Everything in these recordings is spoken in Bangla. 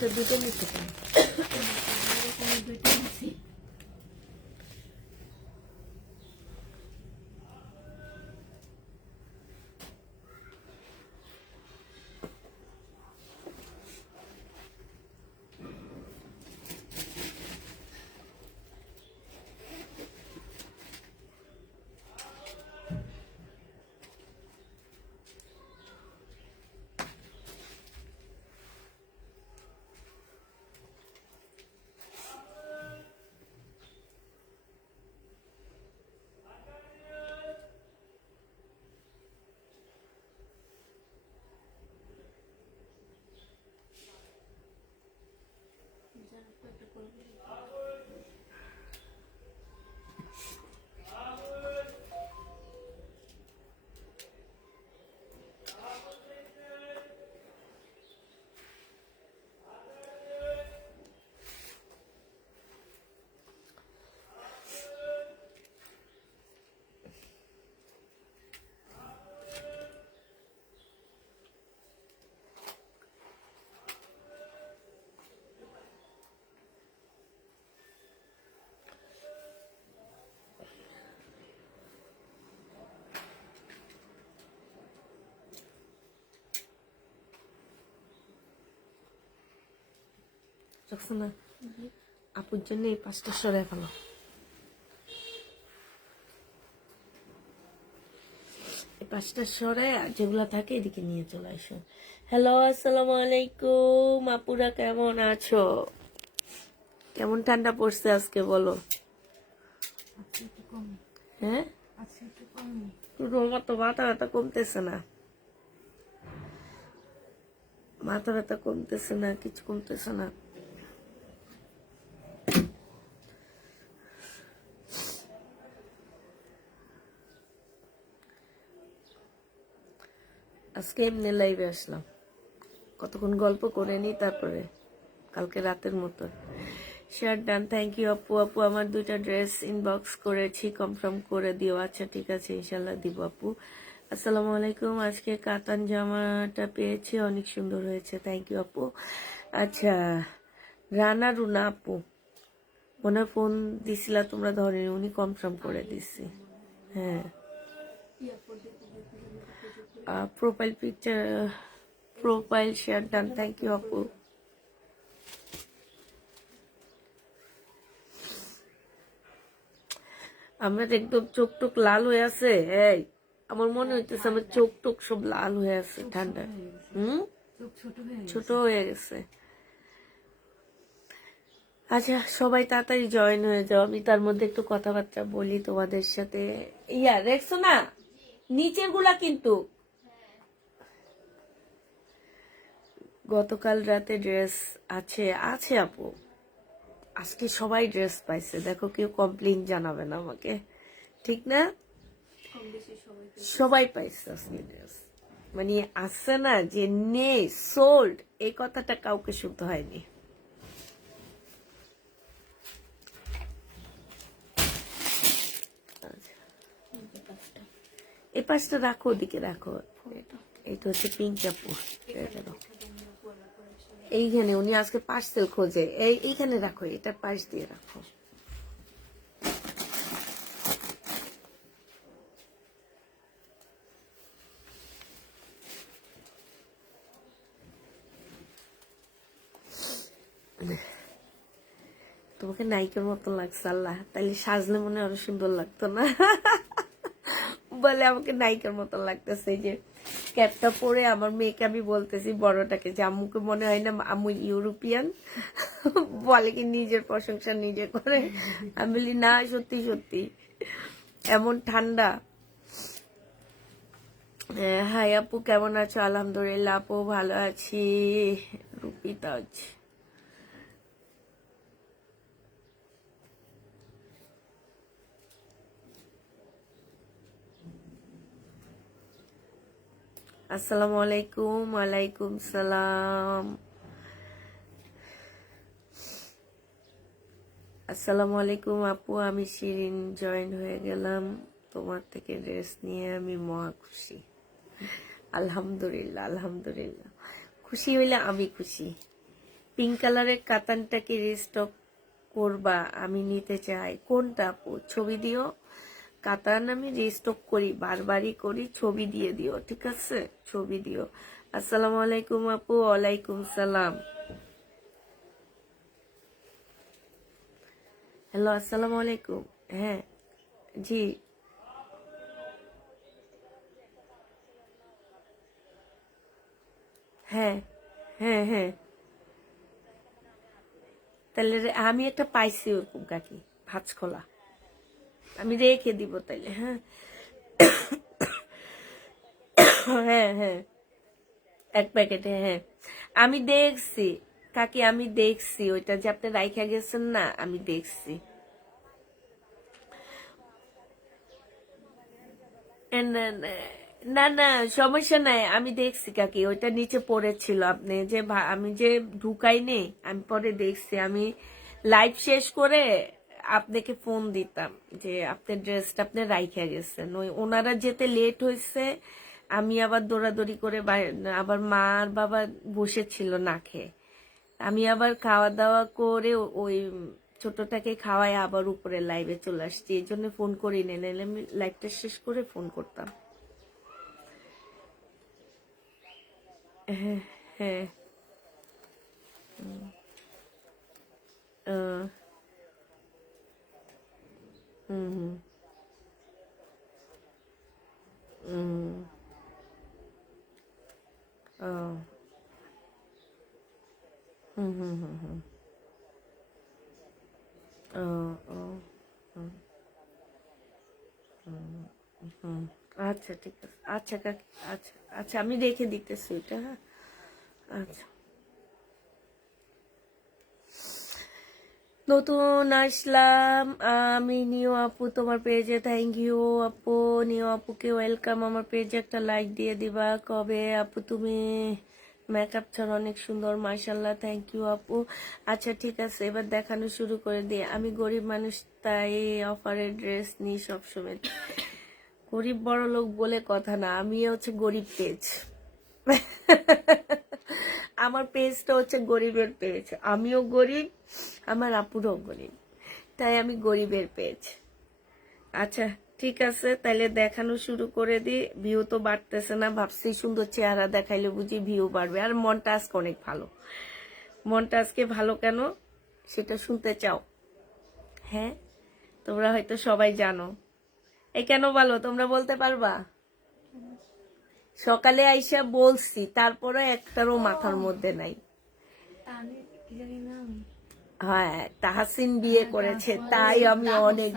একটা দুটো নিতে পারি। দুইটা নিছি। রক্সনা, আপুর জন্য এই পাঁচটা সরাই ফেলো। এই পাঁচটা সরাই আর যেগুলো থাকে এদিকে নিয়ে চলে আসো। হ্যালো, আসসালামু আলাইকুম। আপুরা কেমন আছো? কেমন ঠান্ডা পড়ছে আজকে বলো? হ্যাঁ, তোমার তো মাথা ব্যথা কমতেছে না, মাথা ব্যথা কমতেছে না, কিছু কমতেছে না। আজকে এমনি লাইভে আসলাম, কতক্ষণ গল্প করে নি, তারপরে কালকে রাতের মতো শেয়ার ডান। থ্যাংক ইউ আপু। আপু আমার দুইটা ড্রেস ইনবক্স করেছি, কনফার্ম করে দিও। আচ্ছা ঠিক আছে, ইনশাল্লাহ দিব আপু। আসসালামু আলাইকুম। আজকে কাতান জামাটা পেয়েছি, অনেক সুন্দর হয়েছে, থ্যাংক ইউ আপু। আচ্ছা, রানা রুনা আপু মনে ফোন দিছিলা, তোমরা ধরেনি, উনি কনফার্ম করে দিছি। হ্যাঁ, profile picture, profile share done, thank you আপু। আমার একদম চোখ টোক লাল হয়ে আছে। এই আমার মনে হইতেছে আমার চোখ টোক সব লাল হয়ে আছে ঠান্ডা। ছোট হয়ে গেছে। আচ্ছা, সবাই তাড়াতাড়ি জয়েন হয়ে যাও, আমি তার মধ্যে একটু কথাবার্তা বলি তোমাদের সাথে। ইয়া দেখছো না নিচের গুলা, কিন্তু গতকাল রাতে ড্রেস আছে আছে আপু, আজকে সবাই ড্রেস পাইছে, দেখো কেউ কমপ্লেইন জানাবে না আমাকে, ঠিক না? সবাই পাইছে আজকে ড্রেস, মানে আছে না যে নেই সোল্ড, এই কথাটা কাউকে শুনতে হয়নি। এই পাশটা রাখো, ওদিকে রাখো। এইটা হচ্ছে পিঙ্ক আপু, এইখানে উনি আজকে পার্সেল খোঁজে, এইখানে রাখো, এটা পাশ দিয়ে রাখো। তোমাকে নায়িকার মতো লাগছে, আল্লাহ, তাইলে সাজলে মনে আরো সুন্দর লাগতো না? বলে আমাকে নায়িকার মতো লাগতেছে। এই যে ক্যাপটা পরে আমার মেয়েকে আমি বলতেছি, বড়টাকে, যে আম্মুকে মনে হয় না আম্মু ইউরোপিয়ান? বলে কি নিজের প্রশংসা নিজে করে। আমি বলি না, সত্যি সত্যি এমন ঠান্ডা। হাই আপু, কেমন আছো? আলহামদুলিল্লাহ আপু, ভালো আছি। রুপিতাজ, আসসালামু আলাইকুম। ওয়ালাইকুম সালাম। আসসালামু আলাইকুম আপু, আমি শিরিন, জয়েন হয়ে গেলাম তোমার থেকে ড্রেস নিয়ে, আমি মহা খুশি। আলহামদুলিল্লাহ, আলহামদুলিল্লাহ, খুশি হইলে আমি খুশি। পিঙ্ক কালারের কাতানটা কি রিস্টক করবা? আমি নিতে চাই। কোনটা আপু? ছবি দিও। কাতান আমি রিস্টক করি, বারবারই করি, ছবি দিয়ে দিও, ঠিক আছে? ছবি দিও। আসসালামু আলাইকুম আপু। ওয়ালাইকুম সালাম। হ্যালো, আসসালামু আলাইকুম। হ্যাঁ, জি। হ্যাঁ, হ্যাঁ, হ্যাঁ। তাহলে আমি একটা পাইছি ওরকম কাকি, ভাঁজখোলা। আমি রেখে দিব তাইলে, হ্যাঁ। হ্যাঁ, হ্যাঁ, এক প্যাকেটে, হ্যাঁ। আমি দেখছি কাকি, আমি দেখছি ওইটা যে আপনি রাইখা গেছেন না, আমি দেখছি। না না না না, সমস্যা নাই, আমি দেখছি কাকি, ওইটা নিচে পড়েছিল। আপনি যে আমি যে ঢুকাইনি, আমি পরে দেখছি। আমি লাইভ শেষ করে আপনাকে ফোন দিতাম যে আপনার ড্রেসটা আপনি রাইখা গেছেন। ওই ওনারা যেতে লেট হয়েছে, আমি আবার দৌড়াদৌড়ি করে আবার মা আর বাবা বসেছিল না খেয়ে। আমি আবার খাওয়া দাওয়া করে ওই ছোটটাকে খাওয়াই আবার উপরে লাইভে চলে আসছি। এই জন্য ফোন করি নাইলে আমি লাইভটা শেষ করে ফোন করতাম। হ্যাঁ, হ্যাঁ। আহ, হুম, হুম, হুম, আহ, হুম, হুম, হুম, হুম, আহ, আহ, হুম, হুম। আচ্ছা ঠিক আছে, আচ্ছা কাকি, আচ্ছা আচ্ছা, আমি রেখে দিতেছি এটা, হ্যাঁ। আচ্ছা, নতুন আসলাম আমি নিও আপু তোমার পেজে, থ্যাংক ইউ আপু। নিও আপুকে ওয়েলকাম, আমার পেজে একটা লাইক দিয়ে দিবা। কবে আপু তুমি? মেকআপ ছাড়া অনেক সুন্দর, মাশাল্লাহ, থ্যাংক ইউ আপু। আচ্ছা ঠিক আছে, এবার দেখানো শুরু করে দিই। আমি গরিব মানুষ, তাই অফারের ড্রেস নিই সবসময়। গরিব বড় লোক বলে কথা না, আমি হচ্ছে গরিব পেজ। আমার পেজটা হচ্ছে গরিবের পেজ, আমিও গরিব, আমার আপুরও গরিব, তাই আমি গরিবের পেজ। আচ্ছা ঠিক আছে, তাইলে দেখানো শুরু করে দিই। ভিউ তো বাড়তেছে না, ভাবছি সুন্দর চেহারা দেখাইলে বুঝি ভিউ বাড়বে। আর মনটা আজকে অনেক ভালো। মনটা আজকে ভালো কেন সেটা শুনতে চাও? হ্যাঁ, তোমরা হয়তো সবাই জানো। এই কেন ভালো তোমরা বলতে পারবা? সকালে আইসা বলছি, তারপরে একটারও মাথার মধ্যে নাই। হ্যাঁ, তাহসিন বিয়ে করেছে তাই আমি অনেক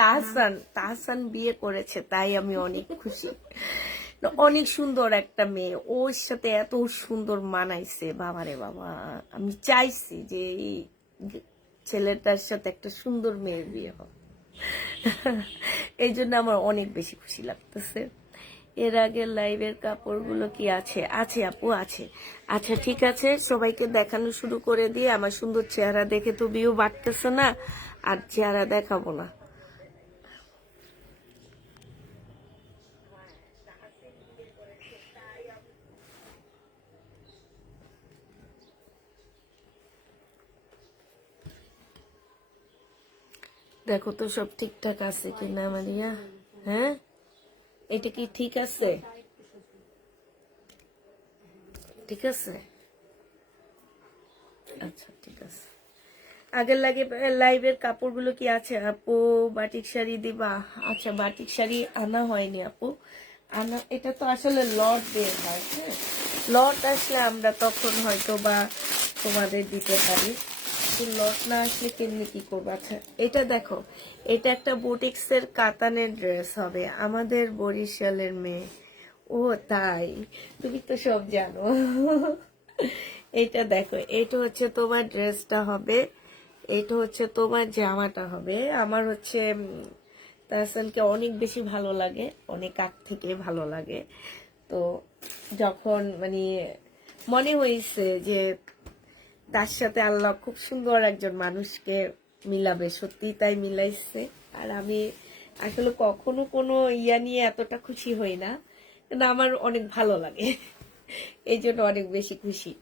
তাহসান তাহসান বিয়ে করেছে তাই আমি অনেক খুশি। অনেক সুন্দর একটা মেয়ে, ওর সাথে এত সুন্দর মানাইছে, বাবারে বাবা। আমি চাইছি যে এই ছেলেটার সাথে একটা সুন্দর মেয়ের বিয়ে হবে। এই জন্য আমার অনেক বেশি খুশি লাগতেছে। এর আগে লাইভের কাপড়গুলো কি আছে? আছে আপু, আছে। আচ্ছা ঠিক আছে, সবাইকে দেখানো শুরু করে দিয়ে, আমার সুন্দর চেহারা দেখে তো ভিউ বাড়তেছে না, আর চেহারা দেখাবো না। দেখো তো সব ঠিকঠাক আছে কিনা মারিয়া। হ্যাঁ, এটা কি ঠিক আছে? ঠিক আছে, আচ্ছা ঠিক আছে। আগের লাগে লাইভের কাপড়গুলো কি আছে আপু? বাটিক শাড়ি দিবা? আচ্ছা, বাটিক শাড়ি আনা হয়নি আপু, আনা, এটা তো আসলে লট বের হয়, হ্যাঁ। লট আসলে আমরা তখন হয়তো বা তোমাদের দিতে পারি, কিন্তু লট না আসলে কেমনি কি করবো? আচ্ছা এটা দেখো, এটা একটা বুটিক্সের কাতানের ড্রেস হবে, আমাদের বরিশালের মেয়ে। ও তাই, তুমি তো সব জানো। এটা দেখো, এটা হচ্ছে তোমার ড্রেসটা হবে, এটা হচ্ছে তোমার জামাটা হবে। আমার হচ্ছে তাহসানকে অনেক বেশি ভালো লাগে, অনেক আগ থেকে ভালো লাগে। তো যখন মানে মনে হয়েছে যে তার সাথে আল্লাহ খুব সুন্দর একজন মানুষকে মিলাবে, সত্যি তাই মিলাইছে। আর আমি আসলে কখনো কোনো ইয়া নিয়ে এতটা খুশি হই না, কিন্তু আমার অনেক ভালো লাগে, এই জন্য অনেক বেশি খুশি।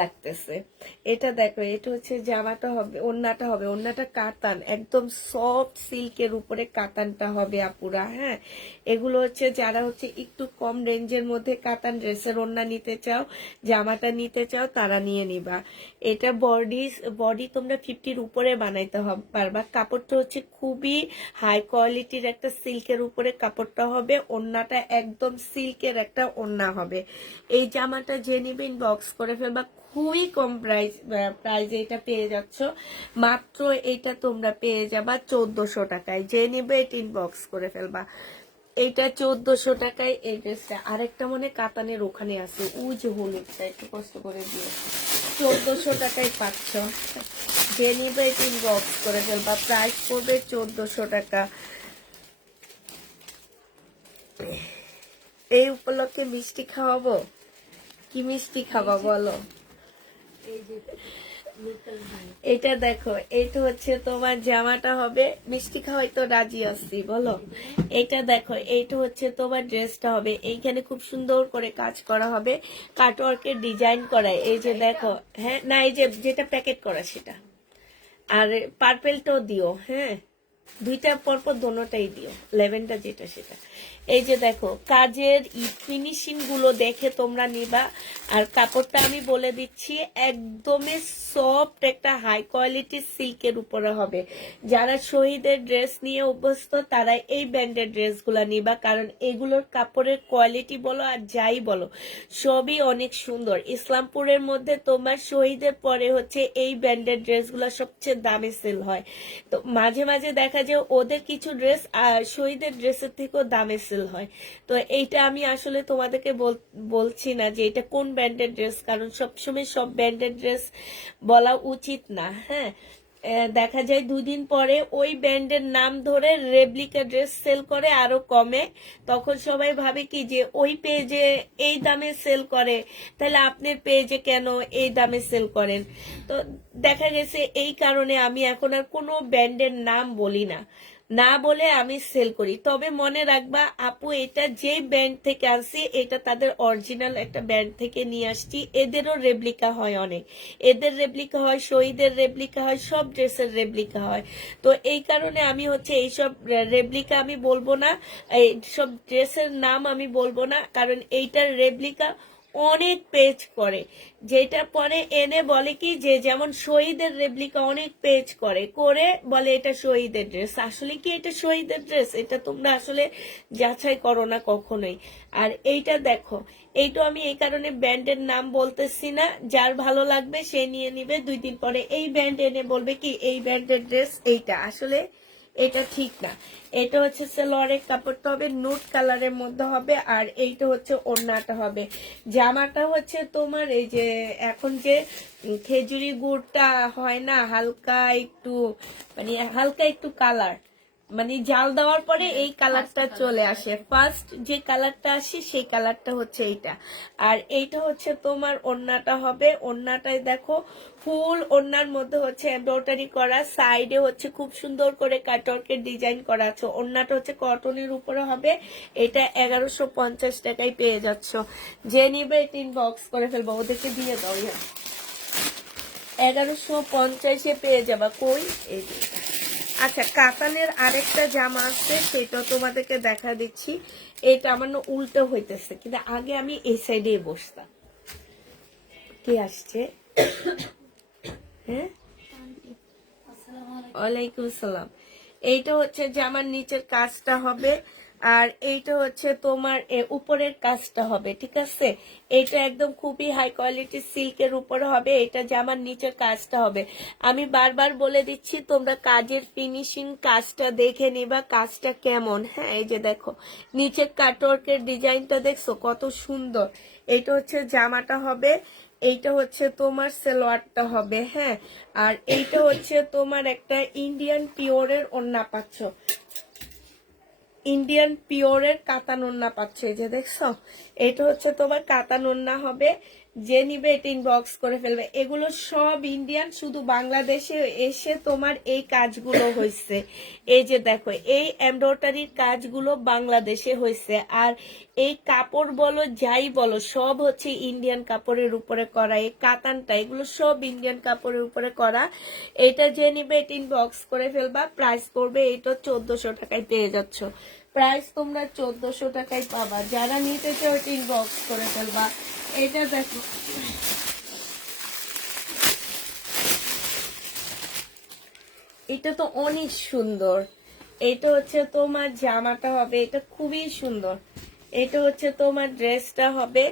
লাগতেছে। এটা দেখো, এটা হচ্ছে জামাটা হবে, ওড়নাটা হবে, ওড়নাটা কাতান, একদম সফট সিল্কের উপরে কাতানটা হবে আপুরা। হ্যাঁ, এগুলো হচ্ছে যারা হচ্ছে একটু কম রেঞ্জের মধ্যে কাতান ড্রেসের ওড়না নিতে চাও, জামাটা নিতে চাও, তারা নিয়ে নিবা। এটা বডি তোমরা 50-র উপরে বানাইতে পারবা। কাপড়টা হচ্ছে খুবই হাই কোয়ালিটির একটা সিল্কের উপরে কাপড়টা হবে, ওড়নাটা একদম সিল্কের একটা ওড়না হবে। এই জামাটা যে নিবে ইনবক্স করে ফেলবা, খুবই কম প্রাইজে এটা পেয়ে যাচ্ছ। মাত্র এটা তোমরা পেয়ে যাবা 1400 টাকায়। যে নিবে এটা ইনবক্স করে ফেলবা। এইটা 1400 টাকায় এই ড্রেসটা। আরেকটা মনে কাতানের ওখানে আছে, ওই যে হলুদটা, একটু কষ্ট করে দিয়ে 1400 টাকায় পাচ্ছ। যে নিবে এটা ইনবক্স করে ফেলবা, প্রাইস পড়বে 1400 টাকা। এই উপলক্ষে মিষ্টি খাওয়াবো, কি মিষ্টি খাবা বলো? এটা দেখো, এটা হচ্ছে তোমার জামাটা হবে, মিষ্টি খাওয়াই তো রাজি আসছি বলো। এটা দেখো, এইটা হচ্ছে তোমার ড্রেসটা হবে, এইখানে খুব সুন্দর করে কাজ করা হবে, কাটওয়ার্কের ডিজাইন করা। এই যে দেখো, হ্যাঁ না, এই যে যেটা প্যাকেট করা সেটা, আর পার্পেলটাও দিও। হ্যাঁ, দুইটা পরপর দোনোটাই দিও, লেভেনটা যেটা সেটা। এই যে দেখো, কাজের ফিনিশিং গুলো দেখে তোমরা নিবা। আর কাপড়টা আমি বলে দিচ্ছি, একদমই সফট একটা হাই কোয়ালিটির সিল্কের উপরে হবে। যারা শহীদের ড্রেস নিয়ে অভ্যস্ত তারা এই ব্র্যান্ডের ড্রেসগুলা নিবা, কারণ এগুলোর কাপড়ের কোয়ালিটি বলো আর যাই বলো সবই অনেক সুন্দর। ইসলামপুরের মধ্যে তোমার শহীদের পরে হচ্ছে এই ব্র্যান্ডের ড্রেসগুলো সবচেয়ে দামে সেল হয়। তো মাঝে মাঝে দেখা যায় ওদের কিছু ড্রেস শহীদের ড্রেসের থেকেও দামে সেল হয়। তো এইটা আমি আসলে তোমাদেরকে বলছি না যে এটা কোন ব্র্যান্ডের ড্রেস, কারণ সবসময় সব ব্র্যান্ডের ড্রেস বলা উচিত না। হ্যাঁ, দেখা যায় 2 দিন পরে ওই ব্র্যান্ডের নাম ধরে রেপ্লিকা ড্রেস সেল করে আরো কমে। তখন সবাই ভাবে কি যে ওই পেজে এই দামে সেল করে, তাহলে আপনার পেজে কেন এই দামে সেল করেন। তো দেখা গেছে এই কারণে আমি এখন আর কোনো ব্র্যান্ডের নাম বলি না, না বলে আমি সেল করি। তবে মনে রাখবা আপু, এটা যেই ব্র্যান্ড থেকে আসছি এটা তাদের অরিজিনাল একটা ব্র্যান্ড থেকে নিয়ে আসছি। এদেরও রেপ্লিকা হয় অনেক, এদের রেপ্লিকা হয়, শহীদের রেপ্লিকা হয়, সব ড্রেসের রেপ্লিকা হয়। তো এই কারণে আমি হচ্ছে এইসব রেপ্লিকা আমি বলবো না, এই সব ড্রেসের নাম আমি বলবো না, কারণ এইটার রেপ্লিকা অনেক পেজ করে, যেটা পরে এনে বলে কি যে যেমন শহীদের রেপ্লিকা অনেক পেজ করে করে বলে এটা শহীদের ড্রেস। আসলে কি এটা শহীদের ড্রেস? এটা তোমরা আসলে যাচাই করো না কখনোই। আর এইটা দেখো, এইটা আমি এই কারণে ব্র্যান্ডের নাম বলতেছি না, যার ভালো লাগবে সে নিয়ে নিবে। 2 দিন পরে এই ব্র্যান্ড এনে বলবে কি এই ব্র্যান্ডের ড্রেস এইটা, আসলে এটা ঠিক না। এটা হচ্ছে সালোয়ারের কাপড়টা হবে নুট কালারের মধ্যে হবে, আর এইটা হচ্ছে ওড়নাটা হবে। জামাটা হচ্ছে তোমার এই যে এখন যে খেজুরি গুড়টা হয় না, হালকা একটু মানে হালকা একটু কালার, মানে জাল দেওয়ার পরে এই কালারটা চলে আসে, ফার্স্ট যে কালারটা আসে সেই কালারটা হচ্ছে এইটা। আর এইটা হচ্ছে তোমার ওড়নাটা হবে, ওড়নাটায় দেখো ফুল ওড়নার মধ্যে হচ্ছে এমব্রয়ডারি করা, সাইডে হচ্ছে খুব সুন্দর করে কাটওয়ার্কের ডিজাইন করা আছে। ওড়নাটা হচ্ছে কটনের উপরে হবে। এটা 1150 টাকায় পেয়ে যাচ্ছ। যে নিবে এটা ইনবক্স করে ফেলবো, ওদেরকে দিয়ে দাও। 1150-এ পেয়ে যাবা। কই এই যে। আচ্ছা, কাতানের আরেকটা জামা আছে, সেটা তোমাদেরকে দেখা দিচ্ছি। এটা আমার না উল্টো হইতেছে, কিন্তু আগে আমি এই সাইডে বসতাম। কে আসছে? হ্যাঁ, ওয়ালাইকুম সালাম। এইটা হচ্ছে জামার নিচের কাজটা হবে, আর এইটা হচ্ছে তোমার উপরের কাজটা হবে, ঠিক আছে। এইটা একদম খুবই হাই কোয়ালিটির সিল্কের উপরে হবে, এটা জামার নিচের কাজটা হবে। আমি বারবার বলে দিচ্ছি তোমরা কাজের ফিনিশিং কাজটা দেখে নিবা, কাজটা কেমন। হ্যাঁ, এই যে দেখো নিচের কাটওয়ার্কের ডিজাইনটা দেখছো কত সুন্দর। এইটা হচ্ছে জামাটা হবে, এইটা হচ্ছে তোমার সালোয়ারটা হবে। হ্যাঁ, আর এইটা হচ্ছে তোমার একটা ইন্ডিয়ান পিওরের ওড়না পাচ্ছ, ইন্ডিয়ান পিওরের কাতান ওড়না পাচ্ছ। এই যে দেখছো, এটা হচ্ছে তোমার কাতান ওড়না হবে। যে নিবে এটা ইনবক্স করে ফেলবে। এগুলো সব ইন্ডিয়ান, শুধু বাংলাদেশে এসে তোমার এই কাজগুলো হয়েছে। এই যে দেখো এই এমব্রয়ডারির কাজগুলো বাংলাদেশে হয়েছে, আর এই কাপড় বলো যাই বলো সব হচ্ছে ইন্ডিয়ান কাপড়ের উপরে করা। এই কাতানটা এগুলো সব ইন্ডিয়ান কাপড়ের উপরে করা। এটা যে নিবে এটা ইনবক্স করে ফেলবা। প্রাইস পড়বে এটা 1400 টাকায় পেয়ে যাচ্ছ। প্রাইস তোমরা 1400 টাকায় পাবা। যারা নিতে চাও এটা ইনবক্স করে ফেলবা। এটা দেখো এটা তো অনেক সুন্দর। এটা হচ্ছে তোমার জামাটা হবে, এটা খুবই সুন্দর। এটা হচ্ছে তোমার ড্রেসটা হবে।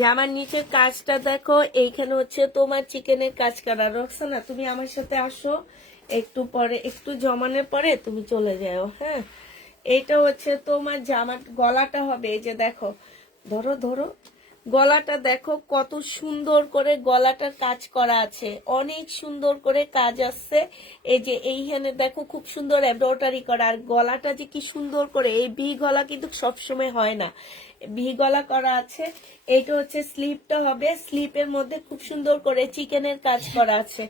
জামার নিচের কাজটা দেখো, এইখানে হচ্ছে তোমার চিকেনের কাজ করা। রক্সানা তুমি আমার সাথে আসো, একটু পরে একটু জমানোর পরে তুমি চলে যাও। হ্যাঁ, এটা হচ্ছে তোমার জামার গলাটা হবে। এই যে দেখো, ধরো ধরো, গলাটা দেখো কত সুন্দর করে গলাটার কাজ করা আছে, অনেক সুন্দর করে কাজ আছে। এই যে এইখানে দেখো খুব সুন্দর এমব্রয়ডারি করা, আর গলাটা যে কি সুন্দর করে, এই ভি গলা কিন্তু সবসময় হয় না, ভি গলা করা আছে। এইটা হচ্ছে স্লিপটা হবে, স্লিপের মধ্যে খুব সুন্দর করে চিকেনের কাজ করা আছে।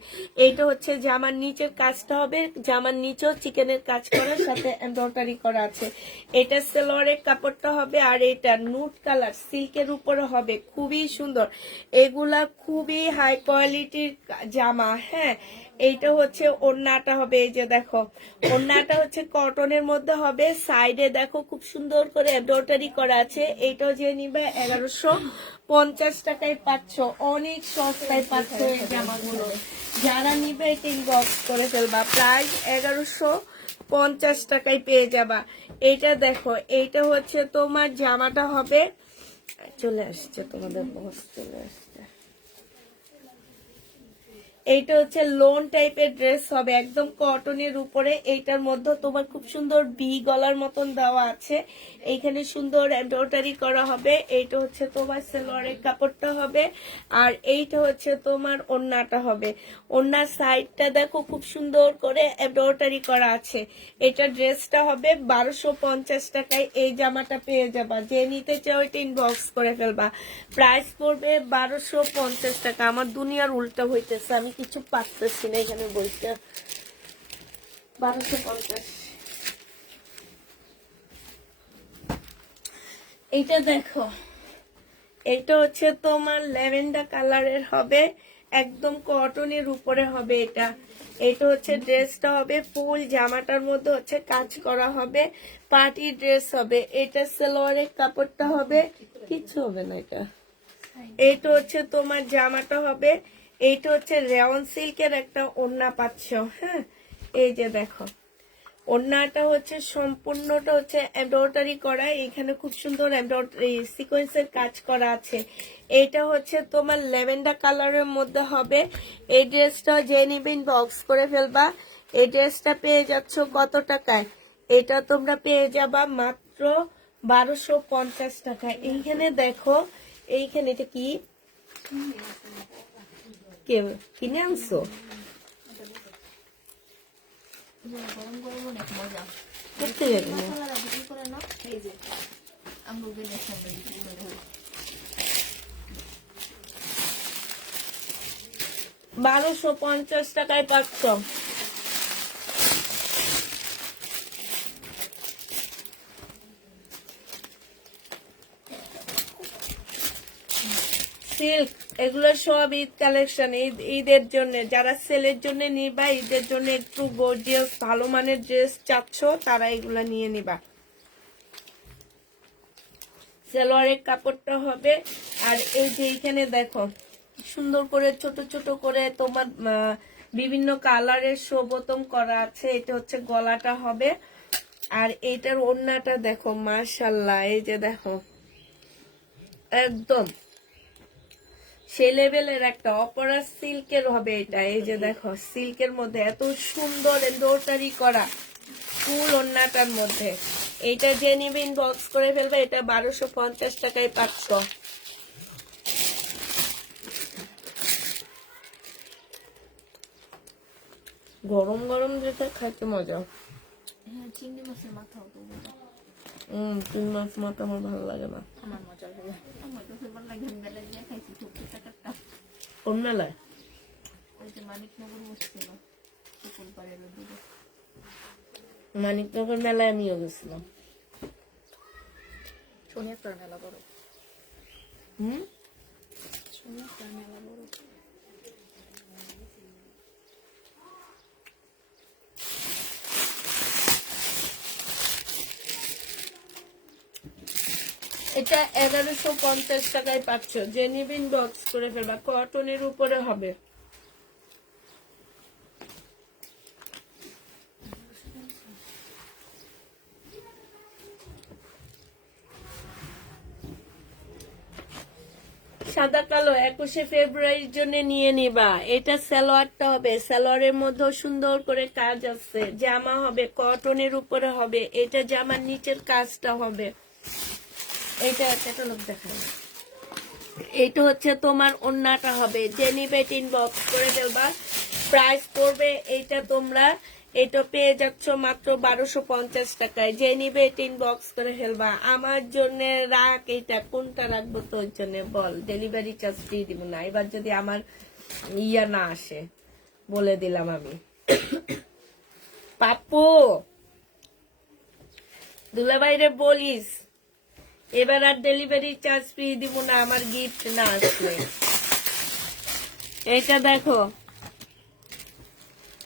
এইটা হচ্ছে জামার নিচের কাজটা হবে, জামার নিচেও চিকেনের কাজ করার সাথে এমব্রয়ডারি করা আছে। এটা সেলোয়ারের কাপড়টা হবে, আর এটা নুট কালার সিল্কের উপরে হবে, খুবই সুন্দর। এগুলা খুবই হাই কোয়ালিটির জামা। হ্যাঁ, এইটা হচ্ছে ওড়নাটা হবে। এই যে দেখো ওড়নাটা হচ্ছে কটনের মধ্যে হবে, সাইডে দেখো খুব সুন্দর করে এমব্রয়ডারি করা আছে। এইটাও যে নিবে 1150 টাকায় পাচ্ছ, অনেক সস্তায় পাচ্ছ এই জামাগুলো। যারা নিবে এটা ইনবক্স করে ফেলবা। প্রাইস 1150 টাকায় পেয়ে যাবা। এইটা দেখো, এইটা হচ্ছে তোমার জামাটা হবে, চলে আসছে তোমাদের বস চলে আসছে। এইটা হচ্ছে লোন টাইপের ড্রেস হবে, একদম কটনের উপরে। এইটার মধ্যে তোমার খুব সুন্দর ভি গলার মতন দেওয়া আছে, এইখানে সুন্দর এমব্রয়ডারি করা হবে। এইটা হচ্ছে তোমার সালোয়ারের কাপড়টা হবে, আর এইটা হচ্ছে তোমার ওড়নাটা হবে। ওড়নার সাইডটা দেখো খুব সুন্দর করে এমব্রয়ডারি করা আছে। এটা ড্রেসটা হবে 1250 টাকায় এই জামাটা পেয়ে যাবা। যে নিতে চাও এটা ইনবক্স করে ফেলবা। প্রাইস পড়বে 1250 টাকা। আমার দুনিয়ার উল্টা হইতেছে, আমি কিছু পারতেছি না এখানে বলতে। 1250। এইটা দেখো, এটা হচ্ছে তোমার ল্যাভেন্ডার কালারের হবে, একদম কটনের উপরে হবে এটা। এটা হচ্ছে ড্রেসটা হবে ফুল, জামাটার মধ্যে হচ্ছে কাজ করা হবে, পার্টি ড্রেস হবে। এটা সালোয়ারের কাপড়টা হবে, কিছু হবে না এটা। এইটা হচ্ছে তোমার জামাটা হবে। এইটা হচ্ছে রেওয়ান সিল্কের একটা ওড়না পাচ্ছ। হ্যাঁ, এই যে দেখো ওড়নাটা হচ্ছে সম্পূর্ণটা হচ্ছে এমব্রয়ডারি করা, এখানে খুব সুন্দর এমব্রয়ডারি সিকোয়েন্সের কাজ করা আছে। এইটা হচ্ছে তোমার ল্যাভেন্ডার কালারের মধ্যে হবে। এই ড্রেসটা যে নিবেন বক্স করে ফেলবা। এই ড্রেসটা পেয়ে যাচ্ছ কত টাকায়? এটা তোমরা পেয়ে যাবা মাত্র 1250 টাকায়। এইখানে দেখো, এইখানে এটা কি কিনে আনছো? গরম গরম অনেক মজা। দেখতে যাবে না? মশলাটা বিক্রি করে না, এই যে আমগুলো সামনে বিক্রি করে। 1250 টাকায় পাচ্ছ। সিল্ক এগুলো সব ঈদ কালেকশন, ঈদের জন্য। যারা সেলের জন্য নিবা, ঈদের জন্য একটু গর্জিয়াস ভালো মানের ড্রেস চাচ্ছ, তারা এগুলা নিয়ে নিবা। সালোয়ারের কাপড়টা হবে, আর এই যে এইখানে দেখো সুন্দর করে ছোট ছোট করে তোমার বিভিন্ন কালারের শোবতম করা আছে। এটা হচ্ছে গলাটা হবে, আর এটার ওড়নাটা দেখো মাশাআল্লাহ। এই যে দেখো একদম সেই লেভেলের একটা অপরা সিল্কের হবে এটা। এই যে দেখো সিল্কের মধ্যে এত সুন্দর এমব্রয়ডারি করা ফুল ওড়নাটার মধ্যে। এইটা যে নিবে ইনবক্স করে ফেলবে। এটা 1250 টাকায় পাচ্ছ। গরম গরম যেটা খাইতে মজা। হ্যাঁ, চিংড়ি মাছের মাথাও তো চিংড়ি মাছ মাথা আমার ভালো লাগে না। আমার মজা লাগে, আমার তো ভালো লাগে। আমি বেলা দিয়ে খাইছি, খুব টাকা কোন মেলায়? ওই যে মানিকনগর বসছিল পুকুরপাড়ের ওদিকে। মানিকনগর মেলায় আমিও গেছিলাম। শনিয়ারটার মেলা বড়, হুম, শনিয়ারটার মেলা বড়। এটা 1150 টাকায় পাচ্ছ। যে নিবেন বক্স করে ফেলবা, কটনের উপরে হবে। সাদা কালো 21শে ফেব্রুয়ারির জন্য নিয়ে নিবা। এটা সালোয়ারটা হবে, সালোয়ারের মধ্যে সুন্দর করে কাজ আছে। জামা হবে কটনের উপরে হবে। এটা জামার নিচের কাজটা হবে। এটা ক্যাটালগ দেখায়। এইটা হচ্ছে তোমার ওন্নাটা হবে। যে নিবে ইনবক্স করে দেবা। প্রাইস পড়বে এইটা তোমরা এটা পেয়ে যাচ্ছ মাত্র 1250 টাকায়। যে নিবে ইনবক্স করে ফেলবা। আমার জন্য রাখ, এটা কোনটা রাখবো তোর জন্য বল। ডেলিভারি চার্জ ফ্রি দিব না এবার যদি আমার ইয়া না আসে, বলে দিলাম আমি। পাপ্পু দুলাভাইরে বলিস এবার আর ডেলিভারি চার্জ ফ্রি দিব না আমার গিফট না আসলে। এটা দেখো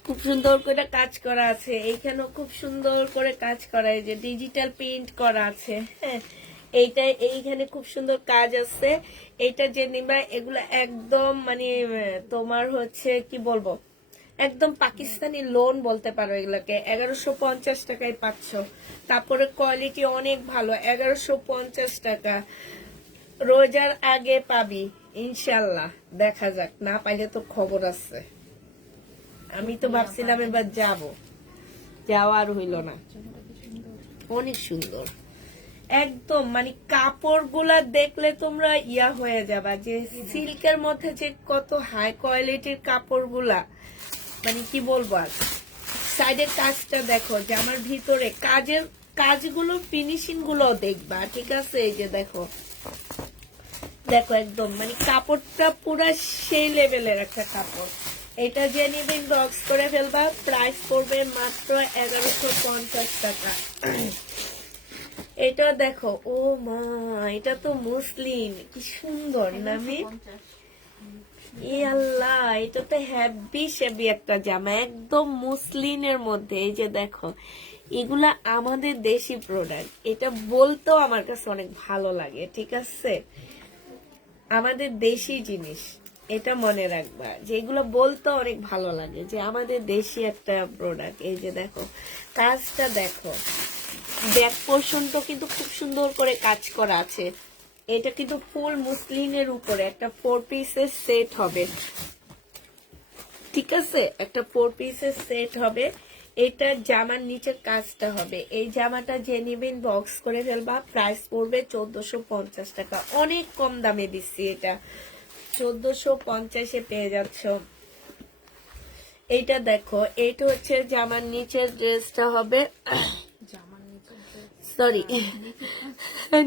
খুব সুন্দর করে কাজ করা আছে। এইখানেও খুব সুন্দর করে কাজ করা, এই যে ডিজিটাল প্রিন্ট করা আছে। হ্যাঁ, এইটা এইখানে খুব সুন্দর কাজ আছে। এটা যে নিবা এগুলো একদম মানে তোমার হচ্ছে কি বলবো, একদম পাকিস্তানি লোন বলতে পারো। এগুলোকে 1150 টাকায় পাচ্ছ। তারপরে কোয়ালিটি অনেক ভালো। 1150 টাকা রোজার আগে পাবি ইনশাল্লাহ। দেখা যাক, না পাইলে তো খবর আছে। আমি তো ভাবছিলাম এবার যাব, যাওয়ার হইল না। অনেক সুন্দর একদম, মানে কাপড়গুলা দেখলে তোমরা ইয়া হয়ে যাবা যে সিল্কের মধ্যে যে কত হাই কোয়ালিটির কাপড়গুলা, মানে কি বলবো আর। সাইডের কাজটা দেখো, জামার ভিতরে কাজের কাজগুলো ফিনিশিং গুলো দেখবা, ঠিক আছে। এই যে দেখো দেখো একদম মানে কাপড়টা পুরা সেই লেভেলের একটা কাপড়। এটা যে নিবেন বক্স করে ফেলবা। প্রাইস পড়বে মাত্র 1150 টাকা। এটা দেখো, ও মা, এটা তো মুসলিম, কি সুন্দর না আমি। এ আল্লাহ, এটা তো হ্যাভি শেভি একটা জামা, একদম মুসলিমের মধ্যে। এই যে দেখো, এগুলা আমাদের দেশি প্রোডাক্ট। এটা বলতেও আমার কাছে অনেক ভালো লাগে, ঠিক আছে। আমাদের দেশি জিনিস, এটা মনে রাখবা যে এগুলো বলতে অনেক ভালো লাগে যে আমাদের দেশি একটা প্রোডাক্ট। এই যে দেখো কাজটা দেখো, ব্যাক পোর্শনটা কিন্তু খুব সুন্দর করে কাজ করা আছে। এটা কিন্তু ফুল মুসলিনের উপরে একটা 4 পিসের সেট হবে, ঠিক আছে। একটা 4 পিসের সেট হবে। এটা জামার নিচের কাজটা হবে। এই জামাটা যে নিবেন বক্স করে ফেলবা। প্রাইস পড়বে 1450 টাকা। অনেক কম দামে দিচ্ছি এটা, 1450-এ পেয়ে যাচ্ছ। এইটা দেখো, এইটা হচ্ছে জামার নিচের ড্রেসটা হবে, জামার নিচে সরি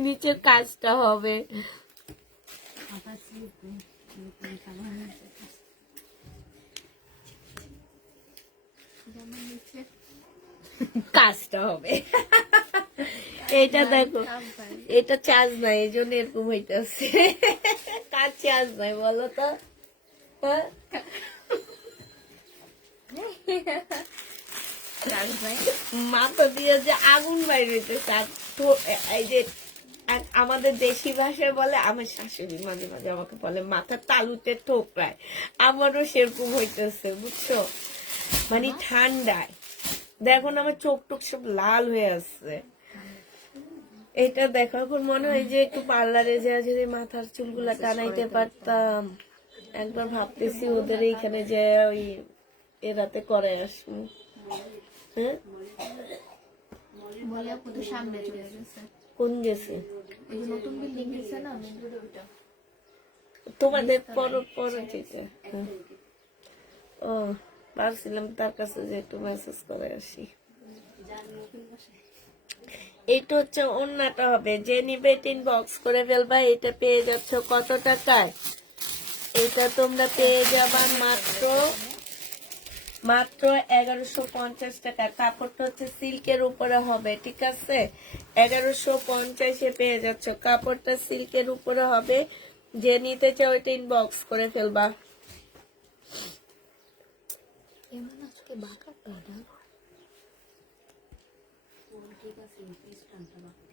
নিচের কাজটা হবে। জামার নিচে কাজটা হবে। এটা দেখো, এটা চার্জ নাই, এই জন্য এরকম হইতেছে। কাজ চার্জ নাই বলো তো, হ্যাঁ? মাথা দিয়ে যে আগুন বাইরে হইতেছে। আর এই যে আমাদের দেশি ভাষায় বলে, আমার শাশুড়ি মাঝে মাঝে আমাকে বলে মাথা তালুতে ঠোকরায়। আমারও সেরকম হইতেছে, বুঝছো, মানে ঠান্ডায়। দেখো না, আমার চোখ টোক সব লাল হয়ে আসছে। এটা দেখো, এখন মনে হয় যে একটু পার্লারে যা যদি মাথার চুলগুলা টানাইতে পারতাম। একবার ভাবতেছি ওদের এইখানে যে ওই এরাতে করে আসবো। হ্যাঁ, বলে আপু তো সামনে চলে গেছে। কোন গেছে? এই যে নতুন বিল্ডিং গেছে না, মেন রোডে ওইটা। তোমাদের পরিচিতে। ও, পারছিলাম তার কাছে যে একটু মেসেজ করে আসি। এইটা হচ্ছে ওন্নাটা হবে। যে নিবে 3 বক্স করে ফেলবা। এটা পেয়ে যাচ্ছ কত টাকায়? এটা তোমরা পেয়ে যাবা মাত্র মাত্র 1150 টাকা। কাপড়টা হচ্ছে সিল্কের উপরে হবে, ঠিক আছে? 1150-এ পেয়ে যাচ্ছ। কাপড়টা সিল্কের উপরে হবে। যে নিতে চাও এটা ইনবক্স করে ফেলবা। এমন আজকে বাঁকাটা না ঠিক আছে পিস্টানটা বাঁকা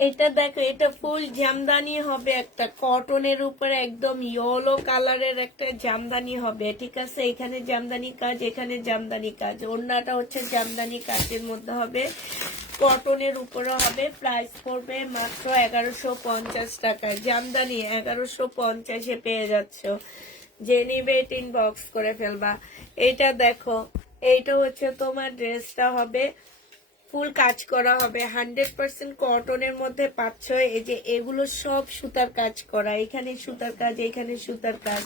এটা দেখো, এটা ফুল জামদানি হবে, একটা কটনের উপরে একদম ইয়েলো কালারের একটা জামদানি হবে, ঠিক আছে? এখানে জামদানি কাজ, এখানে জামদানি কাজ, ওড়নাটা হচ্ছে জামদানি কাজের মধ্যে হবে, কটনের উপরে হবে। প্রাইস পড়বে মাত্র 1150 টাকা। জামদানি 1150-এ পেয়ে যাচ্ছ। যে নিবে এটা ইনবক্স করে ফেলবা। এটা দেখো, এইটা হচ্ছে তোমার ড্রেসটা হবে, ফুল কাজ করা হবে, 100% কটনের মধ্যে পাচ্ছ। এই যে এগুলো সব সুতার কাজ করা, এখানে সুতার কাজ, এখানে সুতার কাজ।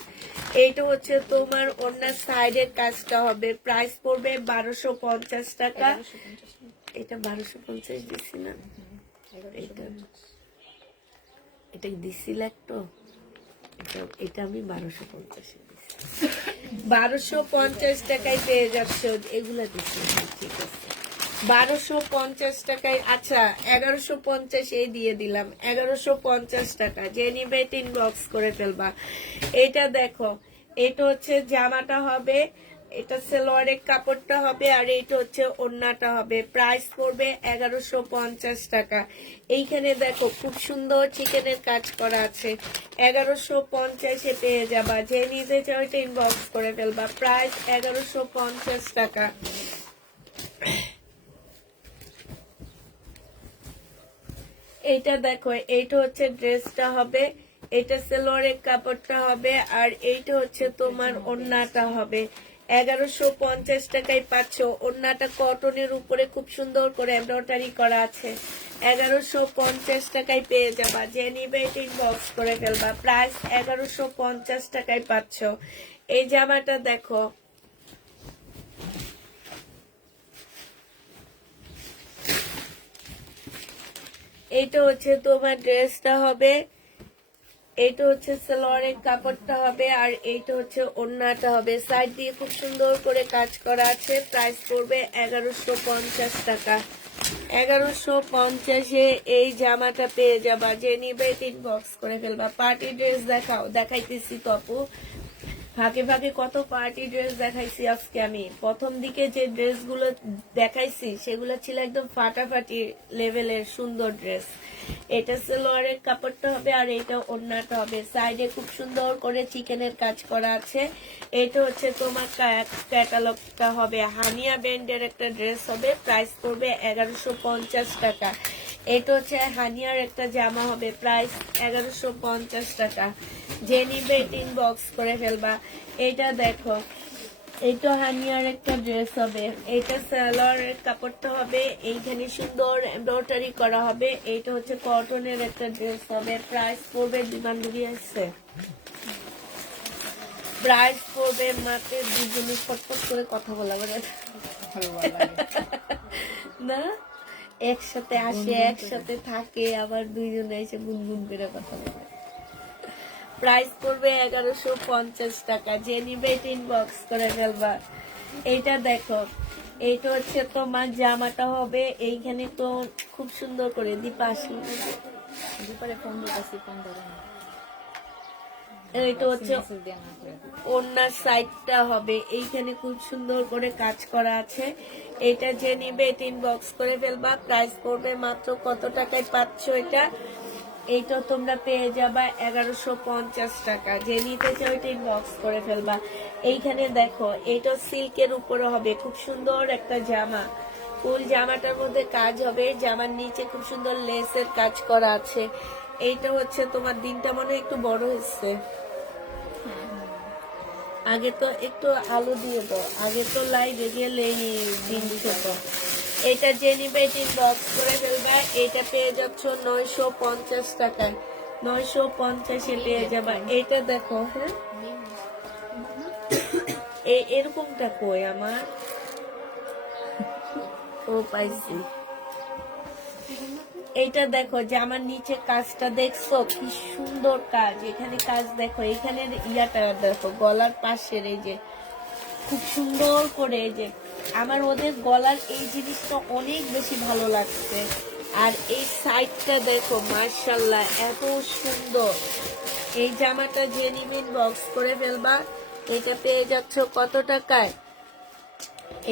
এইটা হচ্ছে তোমার ওনার সাইডের কাজটা হবে। প্রাইস পড়বে 1250 টাকা। এটা 1250 দিছি না? এটা দিছিল একটু, এটা আমি 1250 দিছি। 1250 টাকায় পেয়ে যাচ্ছ। এগুলা দিচ্ছি, ঠিক আছে? 1250 টাকায়। আচ্ছা, 1150 এই দিয়ে দিলাম, 1150 টাকা। যে নিবে এটা ইনবক্স করে ফেলবা। এটা দেখো, এটা হচ্ছে জামাটা হবে, এটা সালোয়ারের কাপড়টা হবে, আর এটা হচ্ছে ওড়নাটা হবে। প্রাইস পড়বে 1150 টাকা। এইখানে দেখো খুব সুন্দর চিকেনের কাজ করা আছে, 1150-এ পেয়ে যাবা। যে নিতে চাও এটা ইনবক্স করে ফেলবা। প্রাইস 1150 টাকা। এইটা দেখো, এইটা হচ্ছে ড্রেসটা হবে, এটা সালোয়ারের কাপড়টা হবে, আর এইটা হচ্ছে তোমার ওড়নাটা হবে। 1150 টাকায় পাচ্ছ। ওড়নাটা কটনের উপরে খুব সুন্দর করে এমব্রয়ডারি করা আছে। 1150 টাকায় পেয়ে যাবা। যে নিবে এটা ইনবক্স করে ফেলবা। প্রাইস 1150 টাকায় পাচ্ছ। এই জামাটা দেখো, এইটা হচ্ছে তোমার ড্রেসটা হবে, এইটা হচ্ছে সালোয়ারের কাপড়টা হবে, আর এইটা হচ্ছে ওড়নাটা হবে। সাইড দিয়ে খুব সুন্দর করে কাজ করা আছে। প্রাইস পড়বে 1150 টাকা। 1150-এ এই জামাটা পেয়ে যাবা। যে নিবে ইনবক্স করে ফেলবা। পার্টি ড্রেস দেখাও, দেখাইতেছি তো আপু, ফাঁকে ফাঁকে কত পার্টি ড্রেস দেখাইছি আজকে। আমি প্রথম দিকে যে ড্রেসগুলো দেখাইছি সেগুলো ছিল একদম ফাটাফাটি লেভেলের সুন্দর ড্রেস। এটা সালোয়ারের কাপড়টা হবে, আর এটা ওড়নাটা হবে। সাইডে খুব সুন্দর করে চিকেনের কাজ করা আছে। এটা হচ্ছে তোমার ক্যাটালগটা হবে, হানিয়া ব্র্যান্ডের একটা ড্রেস হবে। প্রাইস পড়বে 1150 টাকা। এটা হচ্ছে হানিয়ার একটা জামা হবে। প্রাইস 1150 টাকা। যে নিবে ইনবক্স করে ফেলবা। এটা দেখো, এইটা হানিয়ার একটা ড্রেস হবে, এইটা সালোয়ারের কাপড়টা হবে, এইখানে সুন্দর এমব্রয়ডারি করা হবে। এইটা হচ্ছে কটনের একটা ড্রেস হবে। প্রাইস পড়বে, বান্ধবী আসছে, প্রাইস পড়বে মাত্র, দুজনে ফটফট করে কথা বলা না, একসাথে আসে, একসাথে থাকে, আবার দুইজনে এসে গুনগুন করে কথা বলে। প্রাইস পড়বে 1150 টাকা। যে নিবে এটা ইনবক্স করে ফেলবা। এইটা দেখো, এইটা হচ্ছে তোমার জামাটা হবে, এইখানে তো খুব সুন্দর করে দীপা আসলো, দুপুরে ফোন দিতেছি ফোন ধরে না এইটা হচ্ছে ওড়নার সাইডটা হবে, এইখানে খুব সুন্দর করে কাজ করা আছে। এটা যে নিবে এটা ইনবক্স করে ফেলবা। প্রাইস পড়বে মাত্র কত টাকায় পাচ্ছ এটা? এইটা তোমরা পেয়ে যাবা 1150 টাকা। যে নিতে চাও এটা ইনবক্স করে ফেলবা। এইখানে দেখো, এইটা সিল্কের উপরে হবে, খুব সুন্দর একটা জামা, ফুল জামাটার মধ্যে কাজ হবে, জামার নিচে খুব সুন্দর লেসের কাজ করা আছে। এইটা হচ্ছে তোমার, দিনটা মনে হয় একটু বড় হচ্ছে, আগে তো একটু আলো দিয়ে দাও, আগে তো লাইভে গেলে দিন ছোট। এটা যে নিবে ইনবক্স করে ফেলবা। এটা পেয়ে যাচ্ছ 950 টাকায়, 950-এ পেয়ে যাবা। এটা দেখো, হ্যাঁ এরকমটা কই আমার, ও পাইছি। এইটা দেখো যে আমার নিচে কাজটা দেখছো কি সুন্দর কাজ, এখানে কাজ দেখো, এখানে ইয়াটা দেখো গলার পাশের এই যে খুব সুন্দর করে, এই যে আমার ওদের গলার এই জিনিসটা অনেক বেশি ভালো লাগছে। আর এই সাইডটা দেখো মাশাআল্লাহ এত সুন্দর। এই জামাটা যে নিবেন বক্স করে ফেলবা। এটা পেয়ে যাচ্ছ কত টাকায়?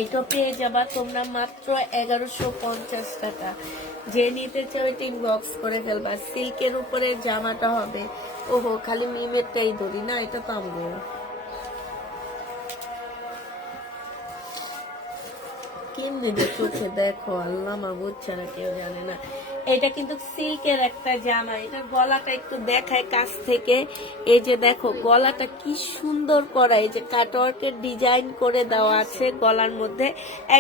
এটা পেয়ে যাবা তোমরা মাত্র 1150 টাকা। যে নিতে চাও এটা ইনবক্স করে ফেলবা। সিল্কের উপরে জামাটা হবে। ওহো খালি মিমেরটাই ধরি না, এটা তো আমগো। কেমনে যে চোখে দেখো, আল্লাহ মাহবুব ছাড়া কেউ জানে না। এটা কিন্তু সিল্কের একটা জামা। এটার গলাটা একটু দেখায় কাছ থেকে। এই যে দেখো গলাটা কি সুন্দর করা, এই যে কাটওয়ার্কের ডিজাইন করে দেওয়া আছে গলার মধ্যে,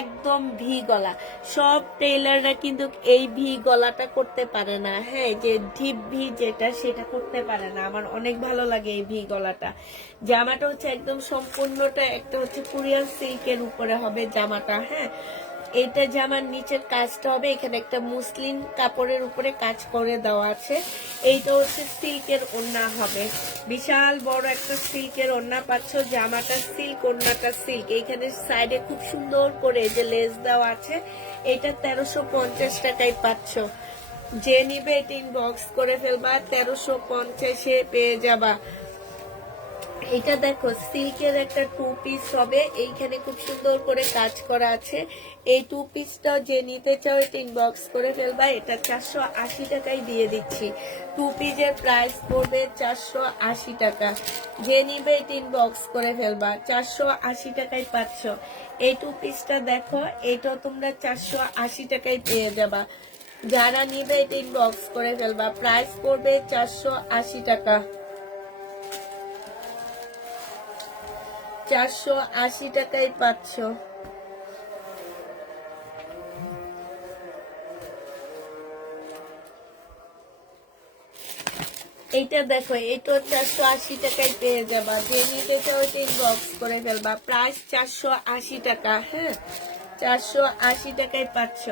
একদম ভি গলা। সব টেইলাররা কিন্তু এই ভি গলাটা করতে পারে না, হ্যাঁ যে ডিপ ভি যেটা সেটা করতে পারে না। আমার অনেক ভালো লাগে এই ভি গলাটা। জামাটা হচ্ছে একদম সম্পূর্ণটা একটা হচ্ছে কোরিয়ান সিল্কের উপরে হবে জামাটা, হ্যাঁ। এটা জামার নিচের কাজটা হবে, এখানে একটা মুসলিম কাপড়ের উপরে কাজ করে দেওয়া আছে। এইটা হচ্ছে সিল্কের ওড়না হবে, বিশাল বড় একটা সিল্কের ওড়না পাচ্ছ। জামাটা সিল্ক, ওড়নাটা সিল্ক। এইখানে সাইডে খুব সুন্দর করে যে লেস দেওয়া আছে। এটা 1350 টাকায় পাচ্ছ। যে নিবে এটা ইনবক্স করে ফেলবা, 1350-এ পেয়ে যাবা। এটা দেখো সিল্কের একটা 2 পিস হবে, এইখানে খুব সুন্দর করে কাজ করা আছে। এই 2 পিসটাও যে নিতে চাও এটা ইনবক্স করে ফেলবা। এটা 480 টাকায় দিয়ে দিচ্ছি। 2 পিসের প্রাইস পড়বে 480 টাকা। যে নিবে এটা ইনবক্স করে ফেলবা, 480 টাকায় পাচ্ছ। এই 2 পিসটা দেখো, এটাও তোমরা 480 টাকায় পেয়ে যাবা। যারা নিবে এটা ইনবক্স করে ফেলবা, প্রাইস পড়বে 480 টাকা। 480 টাকায় পাচ্ছ। এইটা দেখো, এটা 480 টাকায় পেয়ে যাবা। যে নিতে চাও এটা ইনবক্স করে ফেলবা, প্রাইস 480 টাকা, হ্যাঁ 480 টাকায় পাচ্ছ।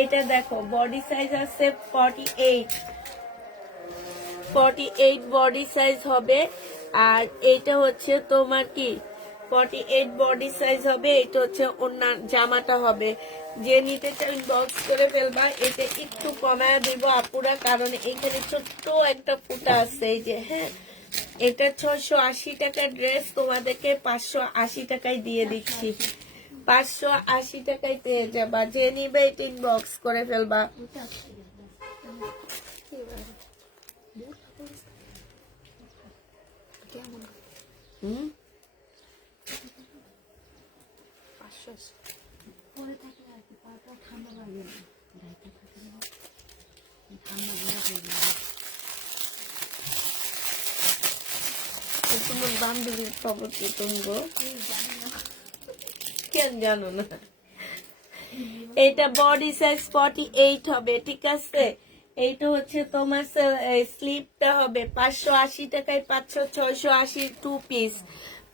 এটা দেখো বডি সাইজ আছে 48 বডি সাইজ হবে। আর এইটা হচ্ছে তোমার কি 48 বডি সাইজ হবে। এটা হচ্ছে ওনার জামাটা হবে। যে নিতে চাই বক্স করে ফেলবা। এটা একটু কমায় দিব আপুরা, কারণ এখানে ছোট্ট একটা ফুটা আছে এই যে, হ্যাঁ। এটা 680 টাকার ড্রেস তোমাদেরকে 580 টাকায় দিয়ে দিচ্ছি। 580 টাকায় পেয়ে যাবা। যে নিবে এটা ইনবক্স করে ফেলবা। হুম তোমার বান্ধবীর খবর কি তুমগো? কেন জানো না? এটা বডি সাইজ 48 হবে, ঠিক আছে। এইটা হচ্ছে তোমার স্লিপটা হবে 580 টাকায় পাচ্ছ। 680 2 পিস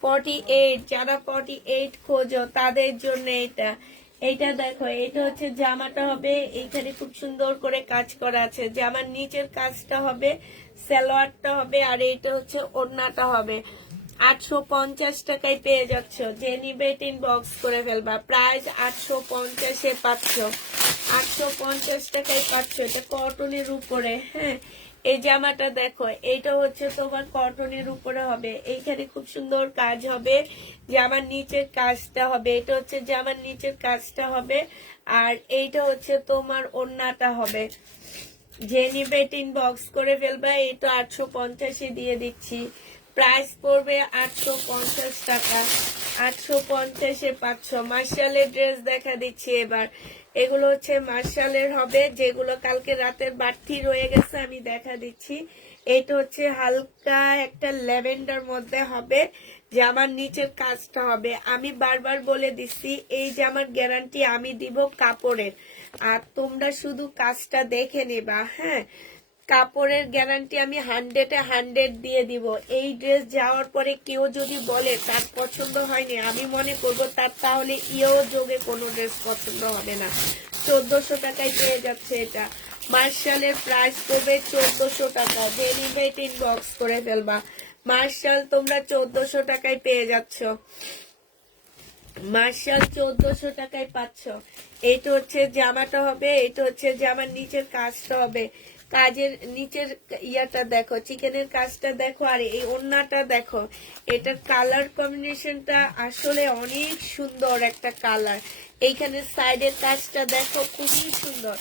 48। যারা 48 খোঁজো তাদের জন্য এটা। এইটা দেখো, এটা হচ্ছে জামাটা হবে, এইখানে খুব সুন্দর করে কাজ করা আছে। জামার নিচের কাজটা হবে, সালোয়ারটা হবে, আর এইটা হচ্ছে ওড়নাটা হবে। 850 টাকায় পেয়ে যাচ্ছ। যে নিবে ইনবক্স করে ফেলবা, প্রাইস 850-এ পাচ্ছ। 850 টাকায় পাচ্ছ। এটা কটনের উপরে, হ্যাঁ। এই জামাটা দেখো, এইটা হচ্ছে তোমার কটনের উপরে হবে। এইখানে খুব সুন্দর কাজ হবে। জামার নিচের কাজটা হবে, এটা হচ্ছে জামার নিচের কাজটা হবে। আর এইটা হচ্ছে তোমার ওড়নাটা হবে। যে নিবে ইনবক্স করে ফেলবা। এটা 850-এ দিয়ে দিচ্ছি। প্রাইস পড়বে 850 টাকা। 850-এ 500। মার্শালের ড্রেস দেখা দিচ্ছি এবার। এগুলো হচ্ছে মার্শালের হবে, যেগুলো কালকে রাতের বাড়তি রয়ে গেছে আমি দেখা দিচ্ছি। এটা হচ্ছে হালকা একটা ল্যাভেন্ডার মধ্যে হবে, জামার নিচের কাজটা হবে। আমি বারবার বলে দিচ্ছি এই জামার গ্যারান্টি আমি দিব কাপড়ের, আর তোমরা শুধু কাজটা দেখে নেবা। হ্যাঁ, কাপড়ের গ্যারান্টি আমি 100-এ 100 দিয়ে দিব। এই ড্রেস যাওয়ার পরে কেউ যদি বলে তার পছন্দ হয়নি, আমি মনে করব তার তাহলে যোগে কোনো ড্রেস পছন্দ হবে না। 1400 টাকায় পেয়ে যাচ্ছে এটা। মার্শালের প্রাইস পড়বে 1400 টাকা। যে নিবে ইনবক্স করে ফেলবা। মার্শাল তোমরা 1400 টাকায় পেয়ে যাচ্ছ। মার্শাল 1400 টাকায় পাচ্ছ। এইটা হচ্ছে জামাটা হবে, এটা হচ্ছে জামার নিচের কাজটা হবে। কাজের নিচের ইয়াটা দেখো, চিকেনের কাজটা দেখো, আর এই ওড়নাটা দেখো। এটার কালার কম্বিনেশনটা আসলে অনেক সুন্দর একটা কালার। এইখানে সাইডের কাজটা দেখো, খুবই সুন্দর।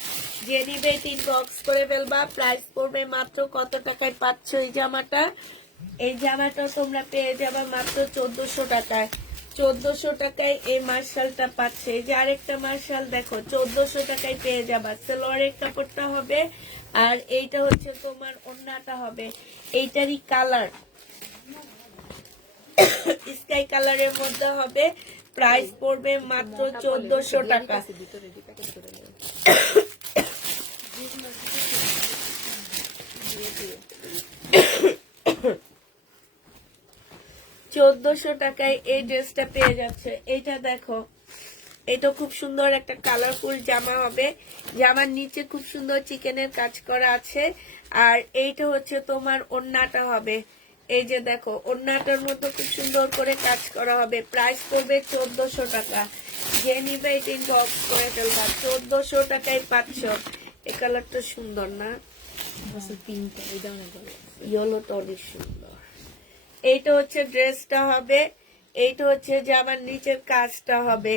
যে নিবে ইনবক্স করে ফেলবা। প্রাইস পড়বে মাত্র কত টাকায় পাচ্ছ এই জামাটা? এই জামাটা তোমরা পেয়ে যাবে মাত্র 1400 টাকায়। 1400 টাকায় এই মার্শালটা পাচ্ছে। এই যে আরেকটা মার্শাল দেখো, 1400 টাকায় পেয়ে যাবা। সালোয়ারের কাপড়টা হবে, আর এইটা হচ্ছে তোমার ওড়নাটা হবে। এইটারই কালার স্কাই কালারের মধ্যে হবে। প্রাইস পড়বে মাত্র 1400 টাকা। ভিতরে প্যাকেট করে দেবে। 1400 টাকায় এই ড্রেসটা পেয়ে যাচ্ছে। এটা দেখো, এটা খুব সুন্দর একটা কালারফুল জামা হবে। জামার নিচে খুব সুন্দর চিকেনের কাজ করা আছে, আর এইটা হচ্ছে তোমার ওড়নাটা হবে। এই যে দেখো, ওড়নাটার মধ্যে খুব সুন্দর করে কাজ করা হবে। প্রাইস পড়বে 1400 টাকা। যে নিবে এটা ইনবক্স করে ফেলবা। 1400 টাকায় পাচ্ছ। এই কালারটা সুন্দর না? পিঙ্ক এই ধরনের ইয়েলোটা অনেক সুন্দর। এইটা হচ্ছে ড্রেসটা হবে, এইটা হচ্ছে জামার নিচের কাজটা হবে।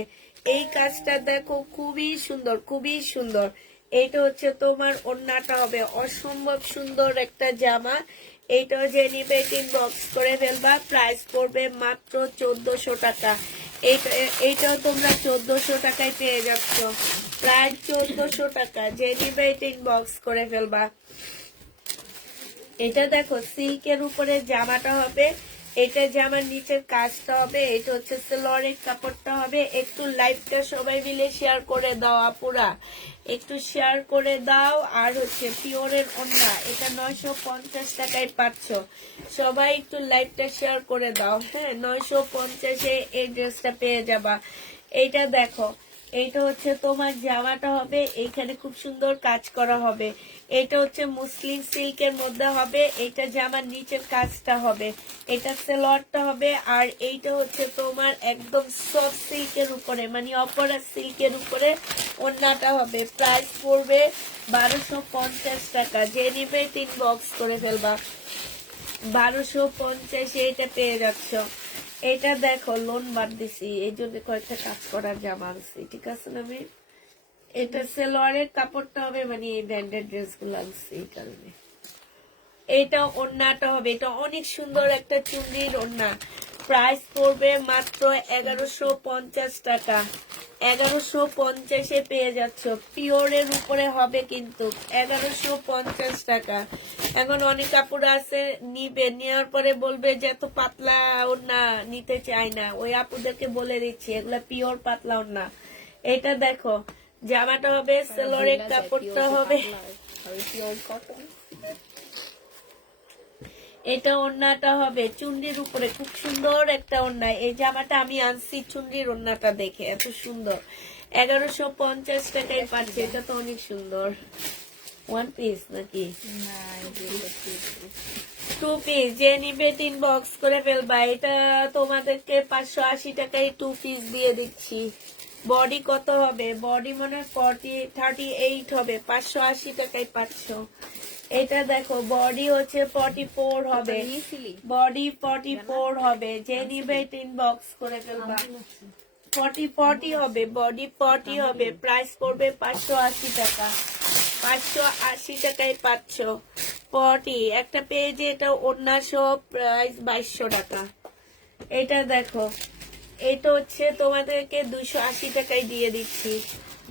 এই কাজটা দেখো, খুবই সুন্দর, খুবই সুন্দর। এইটা হচ্ছে তোমার ওড়নাটা হবে। অসম্ভব সুন্দর একটা জামা। এইটাও যে নিবে ইনবক্স করে ফেলবা। প্রাইস পড়বে মাত্র 1400 টাকা। এইটাও তোমরা 1400 টাকায় পেয়ে যাচ্ছ। প্রায় 1400 টাকা। যে নিবে ইনবক্স করে ফেলবা। এটা দেখো, সিল্কের উপরে জামাটা হবে। এটা জামার নিচের কাজটা হবে। এটা হচ্ছে সালোয়ারের কাপড়টা হবে। একটু লাইভটা সবাই মিলে শেয়ার করে দাও আপুরা, একটু শেয়ার করে দাও। আর হচ্ছে পিওরের ওড়না, এটা 950 টাকায় পাচ্ছ। সবাই একটু লাইভটা শেয়ার করে দাও। হ্যাঁ, 950-এ এই ড্রেসটা পেয়ে যাবা। এইটা দেখো, এইটা হচ্ছে তোমার জামাটা হবে। এইখানে খুব সুন্দর কাজ করা হবে। এটা হচ্ছে মুসলিম সিল্কের মধ্যে হবে। এটা জামার নিচের কাজটা হবে। এটা সালোয়ারটা হবে। আর এইটা হচ্ছে তোমার একদম সফট সিল্কের উপরে, মানে অপরা সিল্কের উপরে ওড়নাটা হবে। প্রাইস পড়বে 1250 টাকা। যে নিবে ইনবক্স করে ফেলবা। 1250-এ এটা পেয়ে যাচ্ছ। এটা দেখো, লোন বাদ দিছি, এই জন্য কয়েকটা কাজ করার জামা আনছি, ঠিক আছে না? আমি এটা সালোয়ারের কাপড়টা হবে, মানে এই ব্র্যান্ডেড ড্রেস গুলো আনছি এই কারণে। এটা ওড়নাটা হবে। এটা অনেক সুন্দর একটা চুন্নির ওড়না। প্রাইস পড়বে মাত্র 1150 টাকা। 1150-এ পেয়ে যাচ্ছ। পিওরের উপরে হবে কিন্তু। 1150 টাকা। এখন অনেক কাপড় আছে, নিবে, নেওয়ার পরে বলবে যে এত পাতলা ওড়না নিতে চাই না। ওই আপুদেরকে বলে দিচ্ছি, এগুলা পিওর পাতলা ওড়না। এটা দেখো, জামাটা হবে, সালোয়ারের কাপড়টা হবে। এটা ওড়নাটা হবে চুন্ডির উপরে। খুব সুন্দর একটা ওড়না। এই জামাটা আমি আনছি চুন্ডির ওড়নাটা দেখে, এত সুন্দর। 1150 টাকায় পাচ্ছে। এটা তো অনেক সুন্দর। ওয়ান পিস নাকি টু পিস? যে নিবে ইনবক্স করে ফেলবা। এটা তোমাদেরকে 580 টাকায় 2 পিস দিয়ে দিচ্ছি। বডি কত হবে? বডি মনে হয় 38 হবে। 580 টাকায় পাচ্ছ। এটা দেখো, বডি হচ্ছে 44 হবে। বডি 44 হবে। যে নিবে ইনবক্স করে ফেলবা। 40 হবে, বডি 40 হবে। প্রাইস পড়বে 580 টাকা। 580 টাকায় পাচ্ছ 40 একটা পেজে। এটা ওড়না সহ প্রাইস 2200 টাকা। এটা দেখো, এটা হচ্ছে তোমাদেরকে 280 টাকায় দিয়ে দিচ্ছি।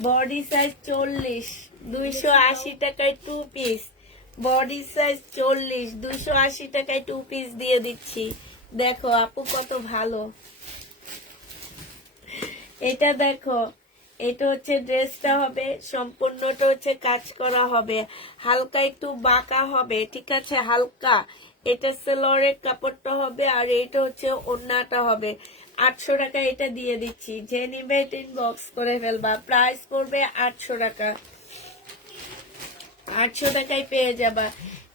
বডি সাইজ 40, 280 টাকায় 2 পিস। বডি সাইজ 40, 280 টাকায় 2 পিস দিয়ে দিচ্ছি। দেখো আপু কত ভালো। এটা দেখো, এটা হচ্ছে ড্রেসটা হবে, সম্পূর্ণটা হচ্ছে কাজ করা হবে, হালকা একটু বাঁকা হবে, ঠিক আছে, হালকা। এটা সেলরের কাপড়টা হবে, আর এটা হচ্ছে ওড়নাটা হবে। 800 টাকা এটা দিয়ে দিচ্ছি। যে নিবে ইনবক্স করে ফেলবা, প্রাইস পড়বে 800 টাকা। 800 টাকায় পেয়ে যাবা।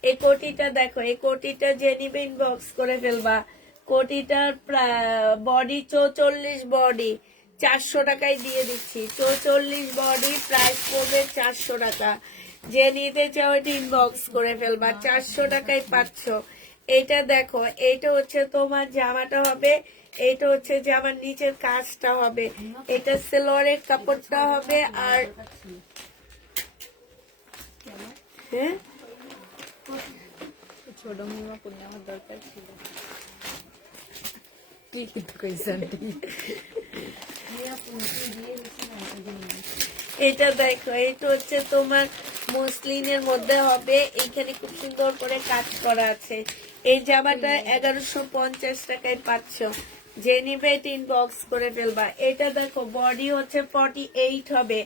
এই কোটিটা দেখো, এই কোটিটা যে নিবে ইনবক্স করে ফেলবা। কোটিটার বডি 44 বডি, 400 টাকায় দিয়ে দিচ্ছি। 44 বডি, প্রাইস পড়বে 400 টাকা। যে নিতে চাও এটা ইনবক্স করে ফেলবা, 400 টাকায় পাচ্ছ। এইটা দেখো, এইটা হচ্ছে তোমার জামাটা হবে, এইটা হচ্ছে জামার নিচের কাজটা হবে, এটা সেলোয়ারের কাপড়টা হবে। আর হ্যাঁ, ছোট মিমা পূর্ণে আমার দরকার ছিল। কি কিন্তু কইছেন এটা দেখো, এটা হচ্ছে তোমার মসলিনের মধ্যে হবে, এইখানে খুব সুন্দর করে কাজ করা আছে। এই জামাটা 1150 টাকায় পাচ্ছ। যে নিবে এটা ইনবক্স করে ফেলবা। এটা দেখো, বডি হচ্ছে 48 হবে,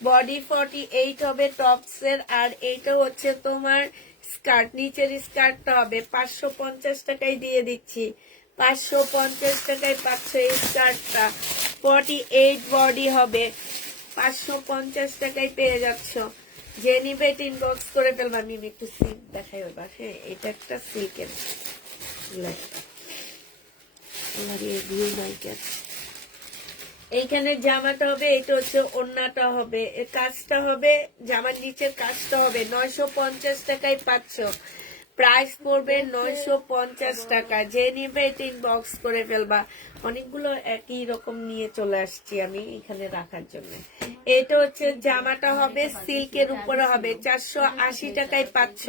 বডি 48 হবে টপসের। আর এইটা হচ্ছে তোমার স্কার্ট, নিচের স্কার্টটা হবে। 550 টাকায় দিয়ে দিচ্ছি। 550 টাকায় পাচ্ছ এই স্কার্টটা। 48 বডি হবে, 550 টাকায় পেয়ে যাচ্ছ। যে নিবে এটা ইনবক্স করে ফেলবা। আমি একটু সিল্ক দেখাই এবার। হ্যাঁ, এটা একটা সিল্কের এইখানে জামাটা হবে, এটা হচ্ছে ওড়নাটা হবে, এর কাজটা হবে, জামার নিচের কাজটা হবে। 950 টাকায় পাচ্ছ। প্রাইস পড়বে 950 টাকা। যে নিবে এটা ইনবক্স করে ফেলবা। অনেকগুলো একই রকম নিয়ে চলে আসছি আমি এখানে রাখার জন্য। এটা হচ্ছে জামাটা হবে, সিল্কের উপরে হবে, 480 টাকায় পাচ্ছ।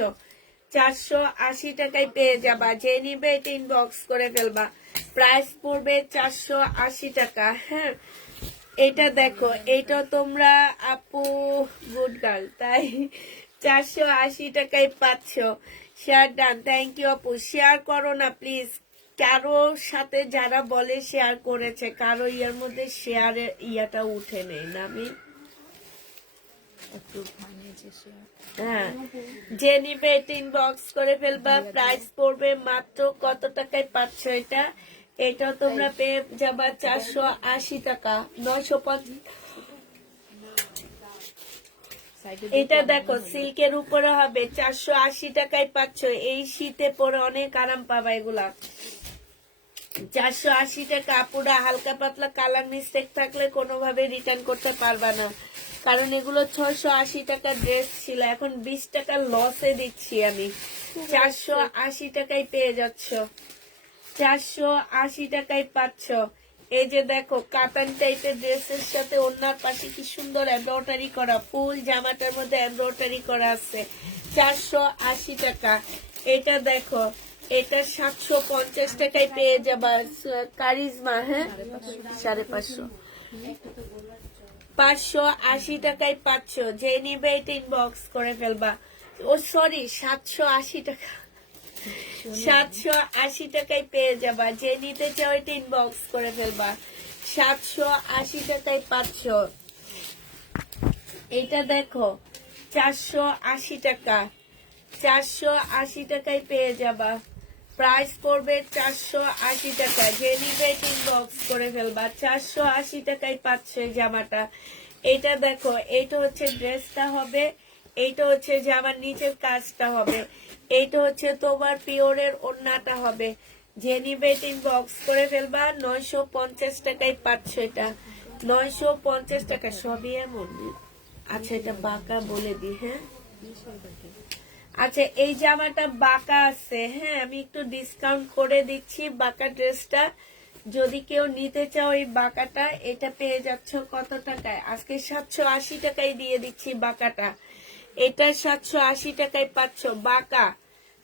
480 টাকায় পেয়ে যাবা। যে নিবে এটা ইনবক্স করে ফেলবা। প্রাইস পড়বে 480 টাকা। হ্যাঁ, এটা দেখো, এটা তোমরা আপু গুড গার্ল, তাই 480 টাকায় পাচ্ছ। শেয়ার ডান, থ্যাংক ইউ আপু। শেয়ার করো না প্লিজ। কারো সাথে যারা বলে শেয়ার করেছে, কারো ইয়ার মধ্যে শেয়ারের ইয়াটা উঠে নেই না। আমি একটু বানিয়েছে শেয়ার। হ্যাঁ, যে নিবে এটা ইনবক্স করে ফেলবা। প্রাইস পড়বে মাত্র কত টাকায় পাচ্ছ এটা? এটা তোমরা পেয়ে যাবা 480 টাকা। 950। এটা দেখো, সিল্কের উপরে হবে, 480 টাকায় পাচ্ছ। এই শীতে পরে অনেক আরাম পাবা এগুলা। 480 টাকা। পুরা হালকা পাতলা কালার মিস্টেক থাকলে কোনোভাবে রিটার্ন করতে পারবা না, কারণ এগুলো 680 টাকার ড্রেস ছিল, এখন 20 টাকা লসে দিচ্ছি আমি। 480 টাকায় পেয়ে যাচ্ছ। 480 টাকায় পাচ্ছ। এই যে দেখো, কাতান টাইপের ড্রেসের সাথে ওনার পাশে কি সুন্দর এমব্রয়ডারি করা, ফুল জামাটার মধ্যে এমব্রয়ডারি করা আছে। 480 টাকা। এটা দেখো, এটা 750 টাকায় পেয়ে যাবা। কারিজমা, হ্যাঁ, 550। 580 টাকায় পাচ্ছ। যে নিবে এটা ইনবক্স করে ফেলবা। ও সরি, 780 টাকা। 780 টাকায় পেয়ে যাবা। যে নিতে চাও এটা ইনবক্স করে ফেলবা। 780 টাকায় পাচ্ছ। এটা দেখো, 480 টাকা। 480 টাকায় পেয়ে যাবা। প্রাইস পড়বে 480 টাকা। যে নিবে এটা ইনবক্স করে ফেলবা। 480 টাকায় পাচ্ছ এই জামাটা। এটা দেখো, এটা হচ্ছে ড্রেসটা হবে, এইটা হচ্ছে জামার নিচের কাজটা হবে, এইটা হচ্ছে তোমার পিওরের ওড়নাটা হবে। যে নিবে এটা ইনবক্স করে ফেলবা। 950 টাকায় পাচ্ছ এটা। 950 টাকা। সবই এমন। আচ্ছা, এটা বাঁকা বলে দি। হ্যাঁ, আচ্ছা, এই জামাটা বাঁকা আছে। হ্যাঁ, আমি একটু ডিসকাউন্ট করে দিচ্ছি বাঁকা ড্রেসটা। যদি কেউ নিতে চাও এই বাঁকাটা, এটা পেয়ে যাচ্ছ কত টাকায়? আজকে 780 টাকায় দিয়ে দিচ্ছি বাঁকাটা। এটা 780 টাকায় পাচ্ছ বাঁকা।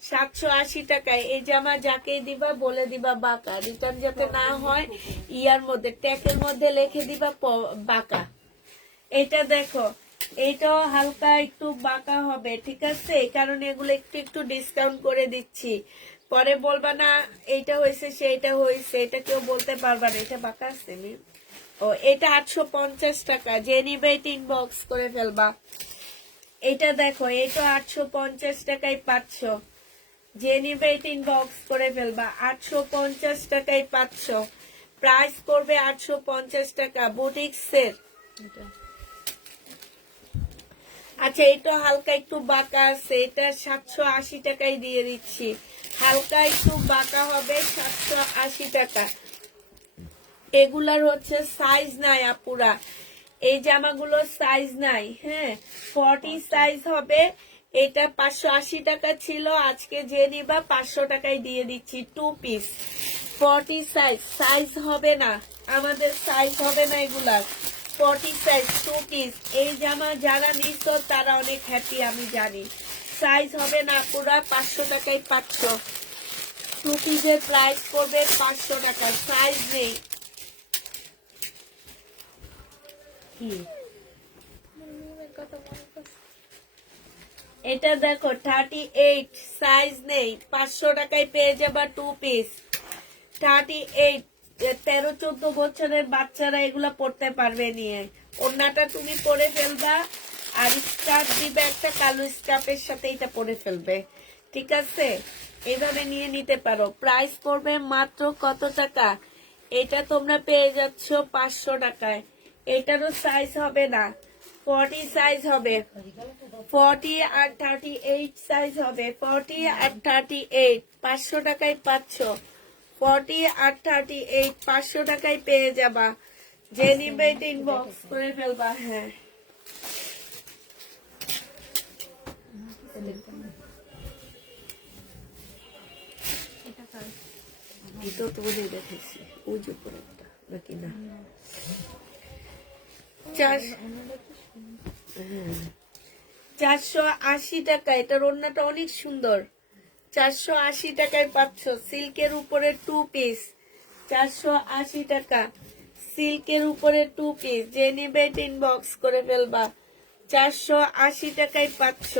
780 টাকায়। এই জামা যাকেই দিবা বলে দিবা বাঁকা, রিটার্ন যাতে না হয়। ইয়ার মধ্যে ট্যাগের মধ্যে লিখে দিবা বাঁকা। এটা দেখো, এটাও হালকা একটু বাঁকা হবে, ঠিক আছে? এই কারণে এগুলো একটু একটু ডিসকাউন্ট করে দিচ্ছি। পরে বলবা না এইটা হয়েছে সেইটা হয়েছে, এটা কেউ বলতে পারবা না। এটা বাঁকা আছে ও, এটা 850 টাকা। যে নিবে এটা ইনবক্স করে ফেলবা। এটা দেখো, এটা 850 টাকায় পাচ্ছ। যে নিবে এটা ইনবক্স করে ফেলবা। 850 টাকায় পাচ্ছ। প্রাইস করবে 850 টাকা বুটিক্সের। এটা আচ্ছা, এটা হালকা একটু বাঁকা আছে, এটা 780 টাকায় দিয়ে দিচ্ছি। হালকা একটু বাঁকা হবে 780 টাকা। এগুলার হচ্ছে সাইজ নাই আপুরা, এই জামাগুলো সাইজ নাই। হ্যাঁ, 40 সাইজ হবে। এটা 580 টাকা ছিল, আজকে যে নিবা 500 টাকায় দিয়ে দিচ্ছি। 2 পিস 40 সাইজ। সাইজ হবে না, আমাদের সাইজ হবে না এগুলার। 40 সাইজ 2 পিস। এই জামা যারা নিচ্ছ তারা অনেক হ্যাপি, আমি জানি। সাইজ হবে না পুরা, 500 টাকায় পাচ্ছ। 2 পিসের প্রাইস করবে 500 টাকা। সাইজ নেই। কি কথা মনে করছে। এটা দেখো 38 সাইজ নেই, 500 টাকায় পেয়ে যাবা 2 পিস। 38 13-14 বছরের বাচ্চারা এগুলা পড়তে পারবে নিয়ে। ওড়নাটা তুমি পরে ফেলবা, আর স্কার্ফ দিবে একটা কালো স্কার্ফের সাথে, এটা পরে ফেলবে, ঠিক আছে? এইভাবে নিয়ে নিতে পারো। প্রাইস পড়বে মাত্র কত টাকা? এটা তোমরা পেয়ে যাচ্ছ 500 টাকায়। এটারও সাইজ হবে না, 40 সাইজ হবে। 40 আর 38 সাইজ হবে। 40 আর 38 500 টাকায় পাচ্ছ। 40 আর 38 500 টাকায় পেয়ে যাবা। যে নিবে এটা ইনবক্স করে ফেলবা। হ্যাঁ, এটা কার? এটা তো বলে দেখেছি, ওই যে উপরেরটা নাকি না? 480 টাকা। এটার ওড়নাটা অনেক সুন্দর। 480 টাকায় পাচ্ছ। সিল্কের উপরে 2 পিস, 480 টাকা। সিল্কের উপরে 2 পিস। যে নিবে এটা ইনবক্স করে ফেলবা। 480 টাকায় পাচ্ছ।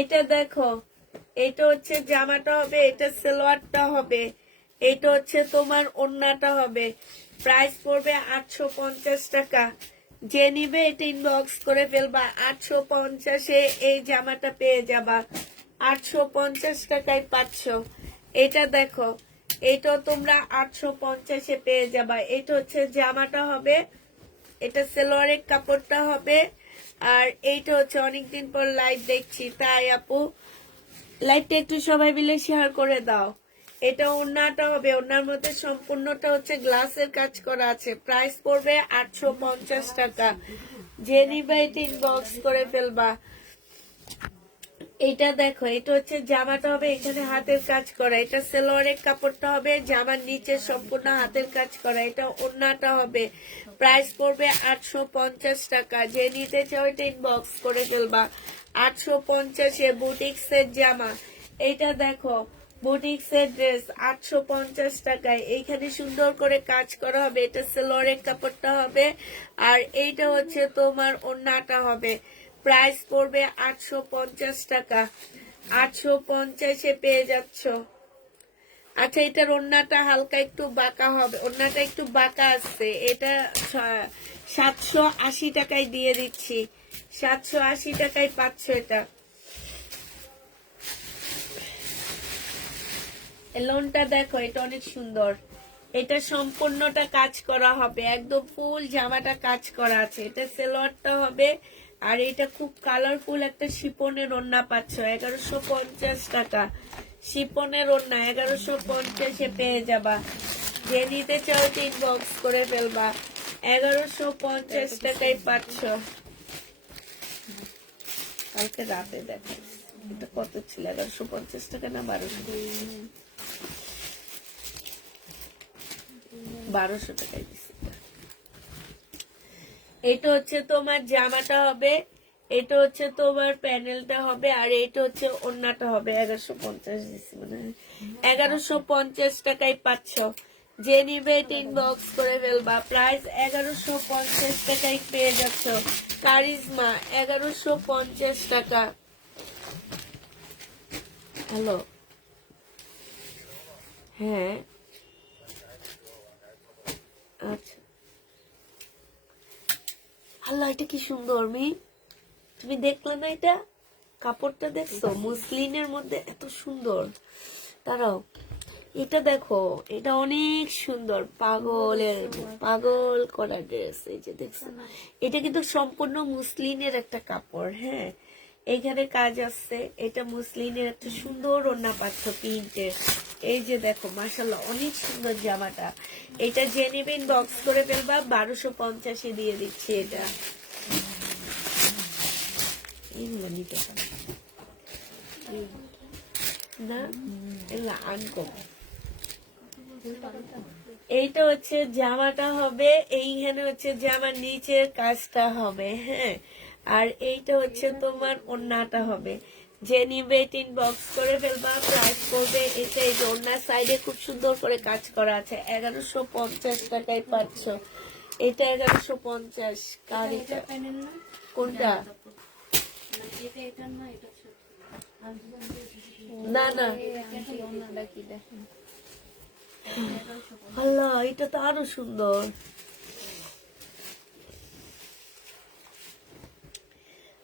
এটা দেখো, এটা হচ্ছে জামাটা হবে, এটা সালোয়ারটা হবে, এটা হচ্ছে তোমার ওড়নাটা হবে। প্রাইস পড়বে 850 টাকা। যে নিবে এটা ইনবক্স করে ফেলবা। 850-এ এই জামাটা পেয়ে যাবা। 850 টাকায় পাচ্ছ। এটা দেখো, এটাও তোমরা 850-এ পেয়ে যাবা। এটা হচ্ছে জামাটা হবে, এটা সালোয়ারের কাপড়টা হবে। আর এইটা হচ্ছে, অনেকদিন পর লাইভ দেখছি তাই আপু লাইভটা একটু সবাই মিলে শেয়ার করে দাও। এটা ওড়নাটা হবে, ওড়নার মধ্যে সম্পূর্ণটা হচ্ছে গ্লাসের কাজ করা আছে। প্রাইস পড়বে 850 টাকা। যে নিবা এটা ইনবক্স করে ফেলবা। এটা দেখো, এটা হচ্ছে জামাটা হবে, এখানে হাতের কাজ করা। এটা সালোয়ারের কাপড়টা হবে, জামার নিচে সম্পূর্ণ হাতের কাজ করা। এটা ওড়নাটা হবে। প্রাইস পড়বে 850 টাকা। যে নিতে চাও এটা ইনবক্স করে ফেলবা। 850-এ বুটিক্সের জামা। এটা দেখো, বুটিক্সের ড্রেস 850 টাকায়। এইখানে সুন্দর করে কাজ করা হবে। এটা সালোয়ারের কাপড়টা হবে, আর এইটা হচ্ছে তোমার ওড়নাটা হবে। প্রাইস পড়বে 850 টাকা। 850-এ পেয়ে যাচ্ছ। আচ্ছা, এটার ওড়নাটা হালকা একটু বাঁকা হবে, ওড়নাটা একটু বাঁকা আছে। এটা 780 টাকায় দিয়ে দিচ্ছি। 780 টাকায় পাচ্ছ এটা। লোনটা দেখো, এটা অনেক সুন্দর। এটা সম্পূর্ণটা কাজ করা হবে, একদম ফুল জামাটা কাজ করা আছে। এটা সালোয়ারটা হবে, আর এটা খুব কালারফুল একটা শিপনের ওড়না পাচ্ছ। 1150 টাকা। শিপনের ওড়না 1150-এ পেয়ে যাবা। যে নিতে চাও ইনবক্স করে ফেলবা। 1150 টাকায় পাচ্ছ। কালকে রাতে দেখো এটা কত ছিল, 1150 টাকা না 1200 টাকায় দিচ্ছি। এটা হচ্ছে তোমার জামাটা হবে, এটা হচ্ছে তোমার প্যানেলটা হবে, আর এটা হচ্ছে ওড়নাটা হবে। 1150 দিচ্ছি মনে হয়, 1150 টাকায় পাচ্ছ। যে নিবে ইনবক্স করে ফেলবা, প্রাইস 1150 টাকায় পেয়ে যাচ্ছ। কারিজমা 1150 টাকা। হ্যালো, হ্যাঁ আচ্ছা। আল্লাহ, এটা কি সুন্দর মি, তুমি দেখলে না এটা? কাপড়টা দেখছো মুসলিনের মধ্যে এত সুন্দর। তারাও এটা দেখো, এটা অনেক সুন্দর, পাগল করা ড্রেস। এই যে দেখছো, এটা কিন্তু সম্পূর্ণ মুসলিনের একটা কাপড়। হ্যাঁ, এখানে কাজ আছে, এটা মুসলিনের একটা সুন্দর ওড়না পাচ্ছ প্রিন্টের। এই যে দেখো, মাশাল্লাহ অনেক সুন্দর জামাটা। এটা যে নেবেন বক্স করে ফেলবা, 1250 দিয়ে দিচ্ছি এটা। এইগুলো নিতে হবে না, এগুলো আনকো। এইটা হচ্ছে জামাটা হবে, এইখানে হচ্ছে জামার নিচের কাজটা হবে। হ্যাঁ, আর এইটা হচ্ছে তোমার ওড়নাটা হবে। যে নিবে বক্স করে ফেলবা, প্রাইস পড়বে এটা। এই যে ওড়নার সাইডে খুব সুন্দর করে কাজ করা আছে, 1150 টাকায় পাচ্ছ। এটা 1150। কার এটা? কোনটা? না না, ওনাটা কি দেখেন, আল্লাহ এটা তো আরো সুন্দর।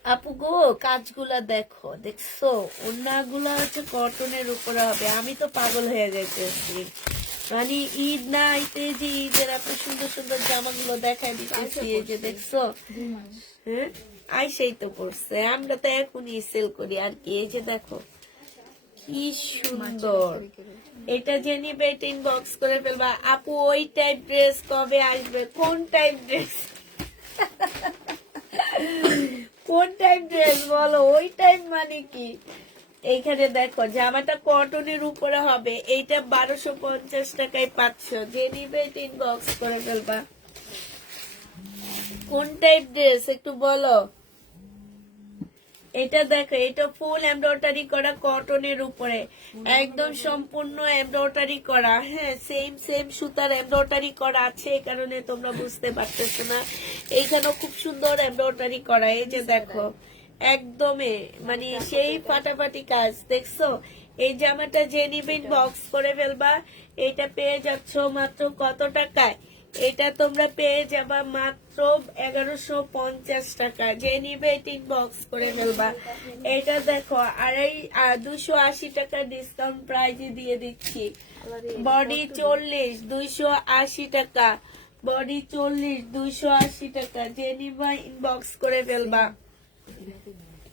আপু গো, কাজগুলা দেখো, দেখছো ওড়নাগুলা হচ্ছে কটনের উপরে হবে। আমি তো পাগল হয়ে গেছি, মানে ঈদ না আইতে যে ঈদের এত সুন্দর সুন্দর জামাগুলো দেখাই দিতেছি। এই যে দেখছো, হ্যাঁ আইসাই তো পড়ছে, আমরা তো এখনই সেল করি আর কি। এই যে দেখো কি সুন্দর। এটা যে নিবে ইনবক্স করে ফেলবা। আপু ওই টাইপ ড্রেস কবে আসবে? কোন টাইপ ড্রেস? কোন টাইপ ড্রেস বলো? ওই টাইপ মানে কি? এইখানে দেখো, জামাটা কটনের উপরে হবে। এইটা 1250 টাকায় পাচ্ছ। যে নিবে ইনবক্স করে ফেলবা। কোন টাইপ ড্রেস একটু বলো। এটা দেখো, এটা ফুল এমব্রয়ডারি করা কটনের উপরে, একদম সম্পূর্ণ এমব্রয়ডারি করা। হ্যাঁ, সেম সেম সুতার এমব্রয়ডারি করা আছে, এই কারণে তোমরা বুঝতে পারতেছো না। এইখানেও খুব সুন্দর এমব্রয়ডারি করা। এই যে দেখো, একদমই মানে সেই ফাটাফাটি কাজ, দেখছো? এই জামাটা যে নিবেন বক্স করে ফেলবা। এটা পেয়ে যাচ্ছ মাত্র কত টাকায়? এটা তোমরা পেয়ে যাবা মাত্র 1150 টাকা। যে নিবে বক্স করে ফেলবা। এটা দেখো, 280 টাকা ডিসকাউন্ট প্রাইজে দিয়ে দিচ্ছি। বডি 40, 280 টাকা। বডি 40, 280 টাকা। যে নিবা ইনবক্স করে ফেলবা,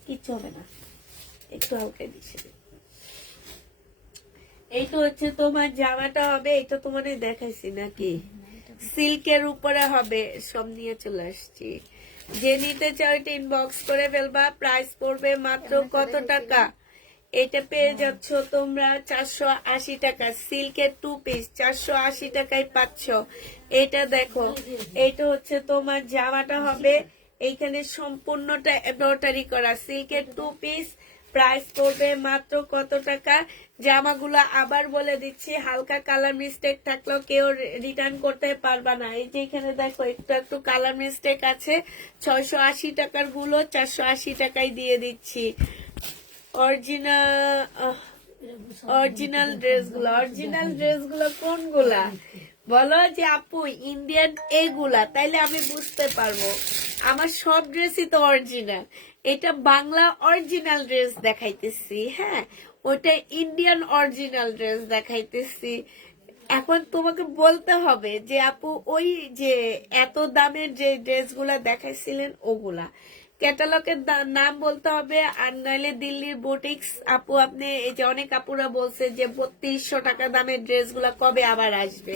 কিচ্ছু হবে না, একটু হালকা দিচ্ছে। এইটা হচ্ছে তোমার জামাটা হবে, এটা তোমাদের দেখাইছি নাকি? সিল্কের উপরে হবে, সব নিয়ে চলে আসছি। যে নিতে চাও এটা ইনবক্স করে ফেলবা। প্রাইস পড়বে মাত্র কত টাকা? এটা পেয়ে যাচ্ছ তোমরা 480 টাকা। সিল্কের 2 পিস 480 টাকায় পাচ্ছ। এটা দেখো, এটা হচ্ছে তোমার জামাটা হবে, এইখানে সম্পূর্ণটা এমব্রয়ডারি করা। সিল্কের 2 পিস, প্রাইস পড়বে মাত্র কত টাকা? জামাগুলো আবার বলে দিচ্ছি, হালকা কালার মিস্টেক থাকলেও কেউ রিটার্ন করতে পারবা না। এই যে এখানে দেখো, একটু একটু কালার মিস্টেক আছে। 680 টাকার গুলো 480 টাকায় দিয়ে দিচ্ছি। অরিজিনাল ড্রেসগুলো কোনগুলা বলো? যে আপু ইন্ডিয়ান এগুলা, তাইলে আমি বুঝতে পারবো। আমার সব ড্রেসই তো অরিজিনাল। এটা বাংলা অরিজিনাল ড্রেস দেখাইতেছি, হ্যাঁ, ওইটা ইন্ডিয়ান অরিজিনাল ড্রেস দেখাইতেছি। এখন তোমাকে বলতে হবে যে আপু ওই যে এত দামের যে ড্রেসগুলা দেখাইছিলেন ওগুলা ক্যাটালগের নাম বলতে হবে, আর নইলে দিল্লির বুটিক্স। আপু আপনি এই যে অনেক আপুরা বলছে যে 3200 টাকা দামের ড্রেসগুলা কবে আবার আসবে,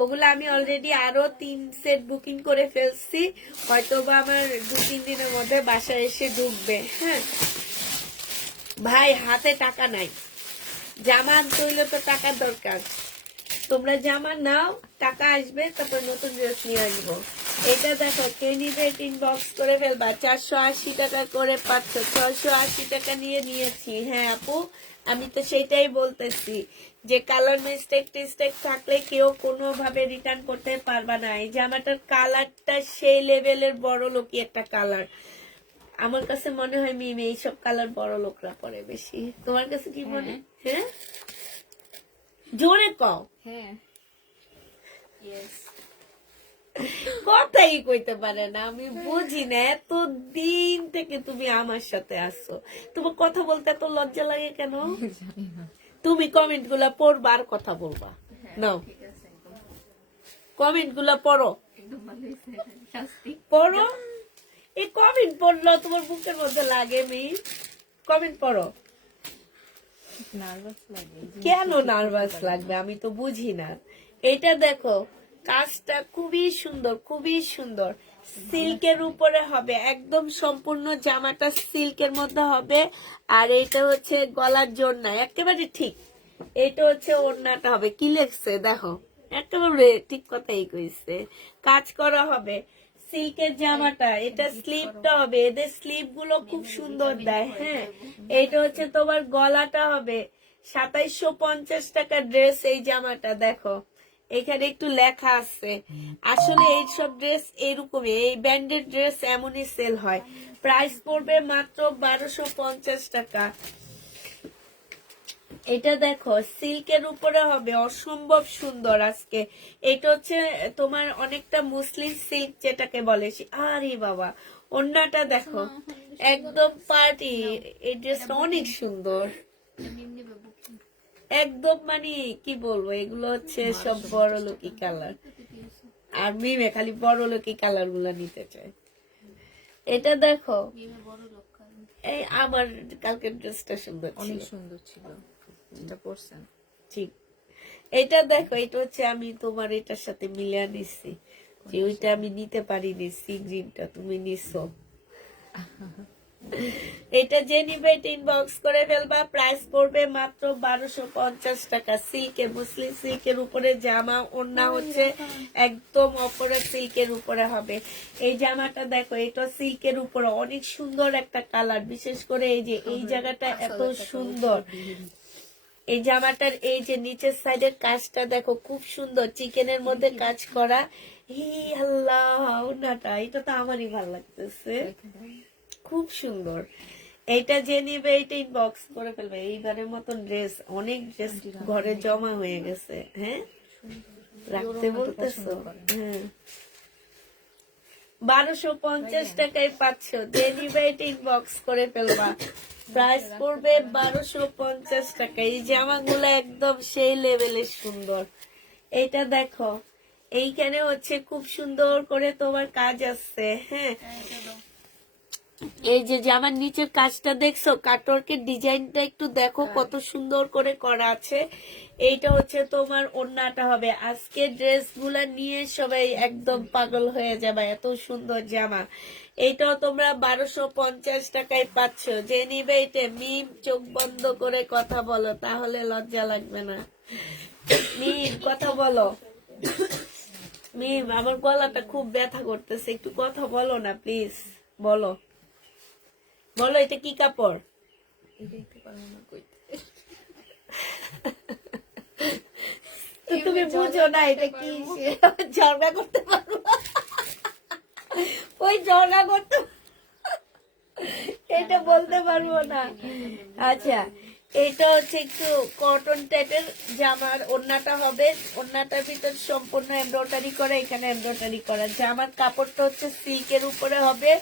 ওগুলা আমি অলরেডি আরো 3 সেট বুকিং করে ফেলছি, হয়তো বা আমার 2-3 দিনের মধ্যে বাসায় এসে ঢুকবে। হ্যাঁ ভাই, হাতে টাকা নাই, জামা আনতে হইলে তো টাকার দরকার। তোমরা জামা নাও, টাকা আসবে, তারপর নতুন ড্রেস নিয়ে আসবো। এটা দেখো, কে নিবে ইনবক্স করে ফেলবা। 480 টাকা করে পাচ্ছ, 680 টাকা নিয়ে নিয়েছি। হ্যাঁ আপু, আমি তো সেটাই বলতেছি যে কালার মিস্টেক টিস্টেক থাকলে কেউ কোনোভাবে রিটার্ন করতে পারবা না। এই জামাটার কালারটা সেই লেভেলের বড় লোকই একটা কালার। আমার কাছে মনে হয় মিমি এইসব কালার বড় লোকরা পরে বেশি। তোমার কাছে কি মনে? হ্যাঁ, জোরে কও। হ্যাঁ, ইয়েস। কথাই কইতে পারে না, আমি বুঝি না। এত দিন থেকে তুমি আমার সাথে আসছো, তোমার কথা বলতে এত লজ্জা লাগে কেন? তুমি কমেন্ট গুলা পড়বা আর কথা বলবা। নাও, ঠিক আছে, একদম কমেন্ট গুলা পড়ো, একদম ভালো হয়েছে। শাস্তি। পড়ো। এই কমেন্ট পড়লো তোমার বুকের মধ্যে লাগে? কমেন্ট পড়ো। নার্ভাস লাগে। কেন নার্ভাস লাগবে? আমি তো বুঝি না। এটা দেখো, কাজটা খুবই সুন্দর, খুবই সুন্দর। সিল্কের উপরে হবে, একদম সম্পূর্ণ জামাটা সিল্কের মধ্যে হবে। আর এটা হচ্ছে গলার জন্য একেবারে ঠিক। এটা হচ্ছে ওড়নাটা হবে। কি লেখছে দেখো, একেবারে ঠিক কথাই কইছে। কাজ করা হবে সিল্কের জামাটা। এটা স্লিপটা হবে, এদের স্লিপ গুলো খুব সুন্দর দেয়। হ্যাঁ, এটা হচ্ছে তোমার গলাটা হবে। 2750 টাকা ড্রেস এই জামাটা। দেখো এখানে একটু লেখা আছে। আসলে এইসব ড্রেস এরকমই, এই ব্র্যান্ডেড ড্রেস এমনই সেল হয়। প্রাইস পড়বে মাত্র 1250 টাকা। এটা দেখো সিল্কের উপরে হবে, অসম্ভব সুন্দর। আজকে এটা হচ্ছে তোমার অনেকটা মুসলিম সিল্ক যেটাকে বলে। আরে বাবা, ওড়নাটা দেখো, একদম পার্টি। এই ড্রেসটা অনেক সুন্দর, একদম মানে কি বলবো, এগুলো হচ্ছে সব বড় লোকি কালার। আর মিমে খালি বড় লোকি কালার গুলা নিতে চায়। এটা দেখো, এই আমার কালকের ড্রেসটা সুন্দর ছিল, অনেক সুন্দর ছিল যেটা পরছেন। ঠিক। এটা দেখো, এটা হচ্ছে আমি তোমার এটার সাথে মিলিয়ে নিচ্ছি, যে ওইটা আমি নিতে পারিনি, সি গ্রিনটা তুমি নিছো। এটা যে নিবে এটা ইনবক্স করে ফেলবা। প্রাইস পড়বে মাত্র 1250 টাকা। সিল্কের, মুসলিম সিল্কের উপরে জামা, ওড়না হচ্ছে একদম অপরা সিল্কের উপরে হবে। এই জামাটা দেখো, এটা সিল্কের উপরে অনেক সুন্দর একটা কালার। বিশেষ করে এই যে এই জায়গাটা এত সুন্দর। এই জামাটার এই যে নিচের সাইডের কাজটা দেখো, খুব সুন্দর চিকেনের মধ্যে কাজ করা। আল্লাহ, ওড়নাটা এটা তো আমারই ভালো লাগতেছে, খুব সুন্দর। এইটা যে নিবে এটা ইনবক্স করে ফেলবে। এইবারের মতন ড্রেস, অনেক ড্রেস ঘরে জমা হয়ে গেছে। হ্যাঁ, রাখতে বলতেছো? হ্যাঁ, 1250 টাকায় পাচ্ছ। যে নিবে এটা ইনবক্স করে ফেলবা। প্রাইস পড়বে 1250 টাকা। এই জামাগুলো একদম সেই লেভেলের সুন্দর। এটা দেখো, এইখানে হচ্ছে খুব সুন্দর করে তোমার কাজ আছে। হ্যাঁ, এই যে জামার নিচের কাজটা দেখছো, কাটওয়ার্কের ডিজাইনটা একটু দেখো কত সুন্দর করে করা আছে। এইটা হচ্ছে তোমার ওড়নাটা হবে। আজকে ড্রেস গুলা নিয়ে সবাই একদম পাগল হয়ে যাবে, এত সুন্দর জামা। এইটাও তোমরা 1250 টাকায় পাচ্ছ। যে নিবে এটা মিম চোখ বন্ধ করে কথা বলো, তাহলে লজ্জা লাগবে না। মিম কথা বলো। মিম, আমার গলাটা খুব ব্যথা করতেছে, একটু কথা বলো না প্লিজ। বলো বলো, এটা কি কাপড়? তুমি বুঝো না এটা কি? ঝগড়া করতে পারবো? ওই ঝগড়া করতে এটা বলতে পারবো না। আচ্ছা, এটা হচ্ছে একটু কটন টাইপের জামার ওড়নাটা হবে। ওড়নাটার ভিতর সম্পূর্ণ এমব্রয়ডারি করা, এখানে এমব্রয়ডারি করা। জামার কাপড়টা হচ্ছে সিল্কের উপরে হবে।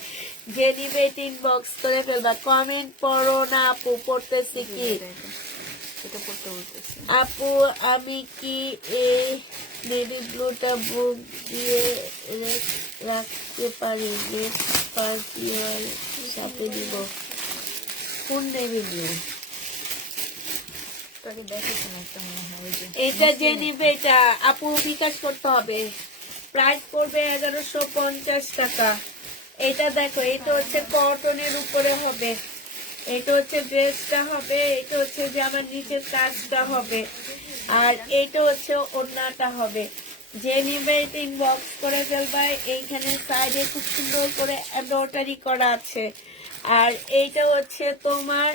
যে নিবে এটা ইনবক্স করে ফেলবা। কমেন্ট পড়ো না আপু, পড়তেছি কি আপু? আমি কি এই নেভি ব্লুটা বুক দিয়ে রাখতে পারি? নেক্সট পার্টি সাথে দিব। কোন নেভি ব্লু? এটা যে নিবে এটা আপু বিকাশ করতে হবে। প্রাইস পড়বে 1150 টাকা। এটা দেখো, এটা হচ্ছে কটনের উপরে হবে। এটা হচ্ছে ড্রেসটা হবে। এটা হচ্ছে যে আমার নিচের কাজটা হবে। আর এটা হচ্ছে ওড়নাটা হবে। যে নিবে ইনবক্স করে ফেলবা। এইখানে সাইডে খুব সুন্দর করে এমব্রয়ডারি করা আছে। আর এইটা হচ্ছে তোমার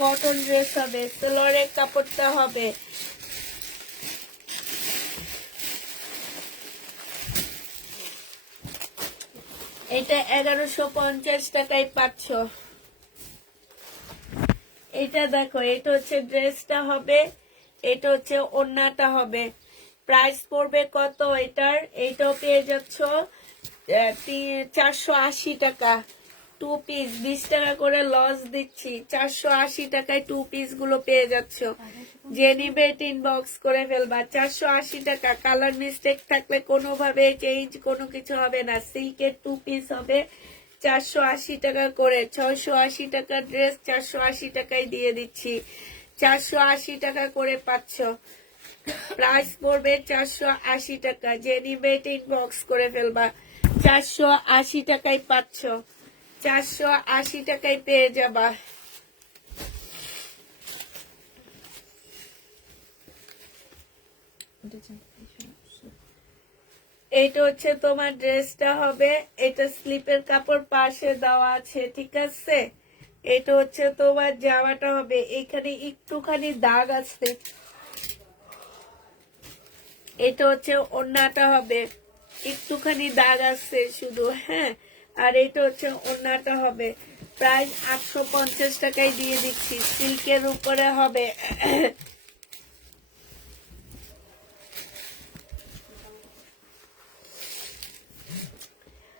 কটন ড্রেস হবে, সেলোয়ারের কাপড়টা হবে এটা 1150 টাকায় পাচ্ছ। এটা দেখো, এটা হচ্ছে ড্রেসটা হবে, এটা হচ্ছে ওড়নাটা হবে। প্রাইস পড়বে কত এটার? এইটাও পেয়ে যাচ্ছ 480 টাকা। 2 পিস 20 টাকা করে লস দিচ্ছি, 480 টাকায় 2 পিস গুলো পেয়ে যাচ্ছ। যে নিবে ইনবক্স করে ফেলবা। 480 টাকা। কালার মিস্টেক থাকলে কোনোভাবে চেঞ্জ কোনো কিছু হবে না। সিল্কের 2 পিস হবে 480 টাকা করে। 680 টাকার ড্রেস 480 টাকায় দিয়ে দিচ্ছি। 480 টাকা করে পাচ্ছ। প্রাইস পড়বে 480 টাকা। যে নিবে ইনবক্স করে ফেলবা। 480 টাকায় পাচ্ছ। 480 টাকায় পেয়ে যাবা। এইটা হচ্ছে তোমার ড্রেসটা হবে, এটা স্লিপের কাপড় পাশে দেওয়া আছে, ঠিক আছে। এটা হচ্ছে তোমার জামাটা হবে, এখানে একটুখানি দাগ আছে। এটা হচ্ছে ওড়নাটা হবে, একটুখানি দাগ আছে শুধু, হ্যাঁ। আর এটা হচ্ছে ওড়নাটা হবে। প্রাইস 850 টাকায় দিয়ে দিচ্ছি। সিল্কের উপরে হবে।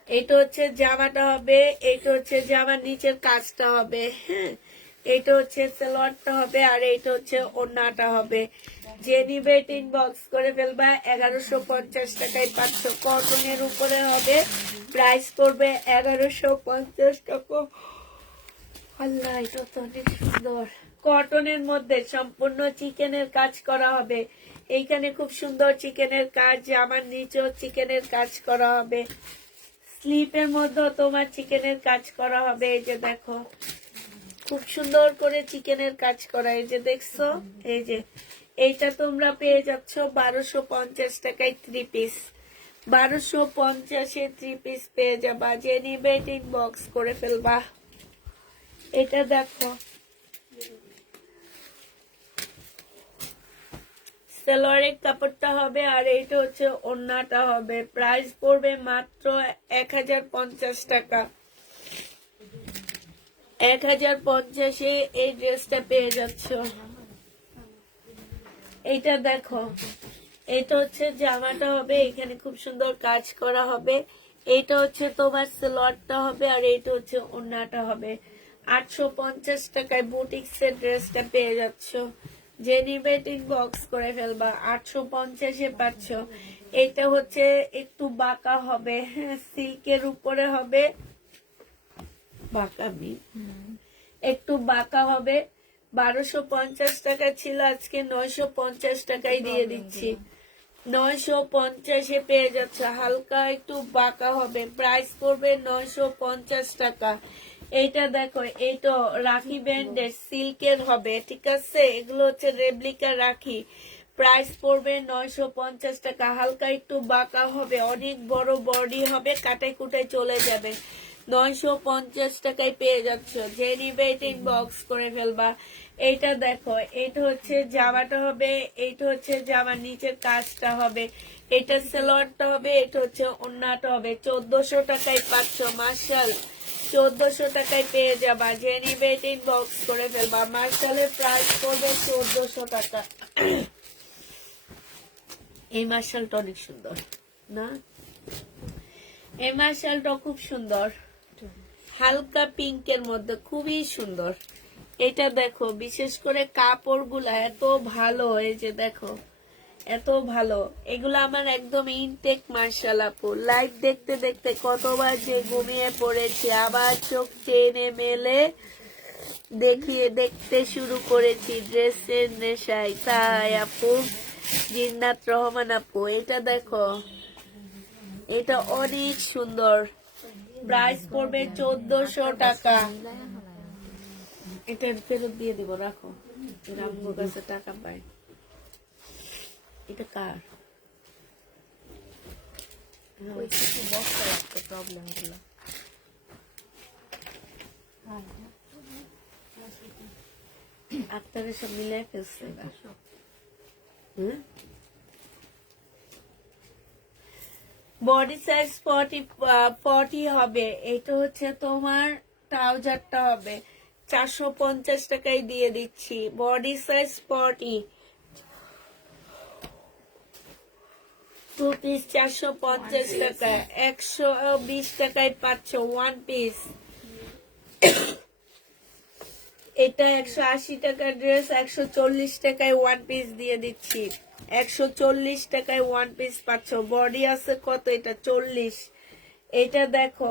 এটা হচ্ছে জামাটা হবে, এটা হচ্ছে জামার নিচের কাজটা হবে, হ্যাঁ। এটা হচ্ছে সালোয়ারটা হবে, আর এটা হচ্ছে ওড়নাটা হবে। যে নিবে ইনবক্স করে ফেলবা। 1150 টাকায় পাচ্ছ। কটনের উপরে হবে, প্রাইস পড়বে 1150 টাকা। আল্লাহ, এটা তো অনেক সুন্দর। কটনের মধ্যে সম্পূর্ণ চিকেনের কাজ করা হবে। এইখানে খুব সুন্দর চিকেনের কাজ, জামার নিচেও চিকেনের কাজ করা হবে। স্লিপের মধ্যে তোমার চিকেনের কাজ করা হবে। এই যে দেখো, খুব সুন্দর করে চিকেনের কাজ করা। এই যে দেখছো, এই যে এইটা তোমরা পেয়ে যাচ্ছ 1250 টাকায় 3 পিস। 1250-এ 3 পিস পেয়ে যাবা। যে নিবে ইনবক্স করে ফেলবা। এটা দেখো, সালোয়ারের কাপড়টা হবে, আর এইটা হচ্ছে ওড়নাটা হবে। প্রাইস পড়বে মাত্র 1050 টাকা। 1050-এ এই ড্রেসটা পেয়ে যাচ্ছ। এইটা দেখো, এটা হচ্ছে জামাটা হবে, এখানে খুব সুন্দর কাজ করা হবে। এইটা হচ্ছে তোমার সালোয়ারটা হবে, আর এইটা হচ্ছে ওড়নাটা হবে। 850 টাকায় বুটিক্সের ড্রেসটা পেয়ে যাচ্ছ। যে নিবে ইনবক্স করে ফেলবা। 850-এ পাচ্ছ। এটা হচ্ছে একটু বাঁকা হবে, হ্যাঁ, সিল্কের উপরে হবে। বাঁকাবি একটু বাঁকা হবে। 1250 টাকা ছিল, আজকে 950 টাকায় দিয়ে দিচ্ছি। 950-এ পেয়ে যাচ্ছে। হালকা একটু বাঁকা হবে, প্রাইস পড়বে 950 টাকা। এইটা দেখো, এইটা রাখি ব্যান্ডের সিল্কের হবে, ঠিক আছে। এগুলো হচ্ছে রেপ্লিকা রাখি। প্রাইস পড়বে 950 টাকা। হালকা একটু বাঁকা হবে, অনেক বড় বডি হবে, কাটাই কুটাই চলে যাবে। 950 টাকায় পেয়ে যাচ্ছ। যে নিবে ইনবক্স করে ফেলবা। এইটা দেখো, এটা হচ্ছে জামাটা হবে, এইটা হচ্ছে জামার নিচের কাজটা হবে, এটা সালোয়ারটা হবে, এটা হচ্ছে ওড়নাটা হবে। 1400 টাকায় পাচ্ছ। মার্শাল 1400 টাকায় পেয়ে যাবা। যে নিবে ইনবক্স করে ফেলবা। মার্শালের প্রাইস পড়বে 1400 টাকা। এই মার্শালটা অনেক সুন্দর না? এই মার্শালটা খুব সুন্দর, হালকা পিঙ্কের মধ্যে, খুবই সুন্দর। এটা দেখো, বিশেষ করে কাপড়গুলা এত ভালো। এই যে দেখো, এত ভালো। এগুলো আমার একদম ইনটেক মার্শাল আপু। লাইভ দেখতে দেখতে কতবার যে ঘুমিয়ে পড়েছে, আবার চোখ টেনে মেলে দেখতে শুরু করেছি ড্রেসের নেশায়। তাই আপু, জিন্নাত রহমান আপু, এটা দেখো, এটা অনেক সুন্দর। প্রাইস পড়বে 1400 টাকা। এটা ফেরত দিয়ে দিব, রাখো, রামগোর কাছে টাকা পায়। এটা কার? ওই কিছু বক্সে রাখতে প্রবলেম গুলো। আপনারা সব মিলাই ফেলছে হুম বডি সাইজ 40 হবে। এটা হচ্ছে তোমার ট্রাউজারটা হবে 450 টাকায় দিয়ে দিচ্ছি। বডি সাইজ 40 টু পিস 450 টাকা, 120 টাকায় পাচ্ছ ওয়ান পিস। এটা 180 টাকার ড্রেস, 140 টাকায় ওয়ান পিস দিয়ে দিচ্ছি। 140 টাকায় ওয়ান পিস পাচ্ছ। বডি আছে কত? এটা 40। এটা দেখো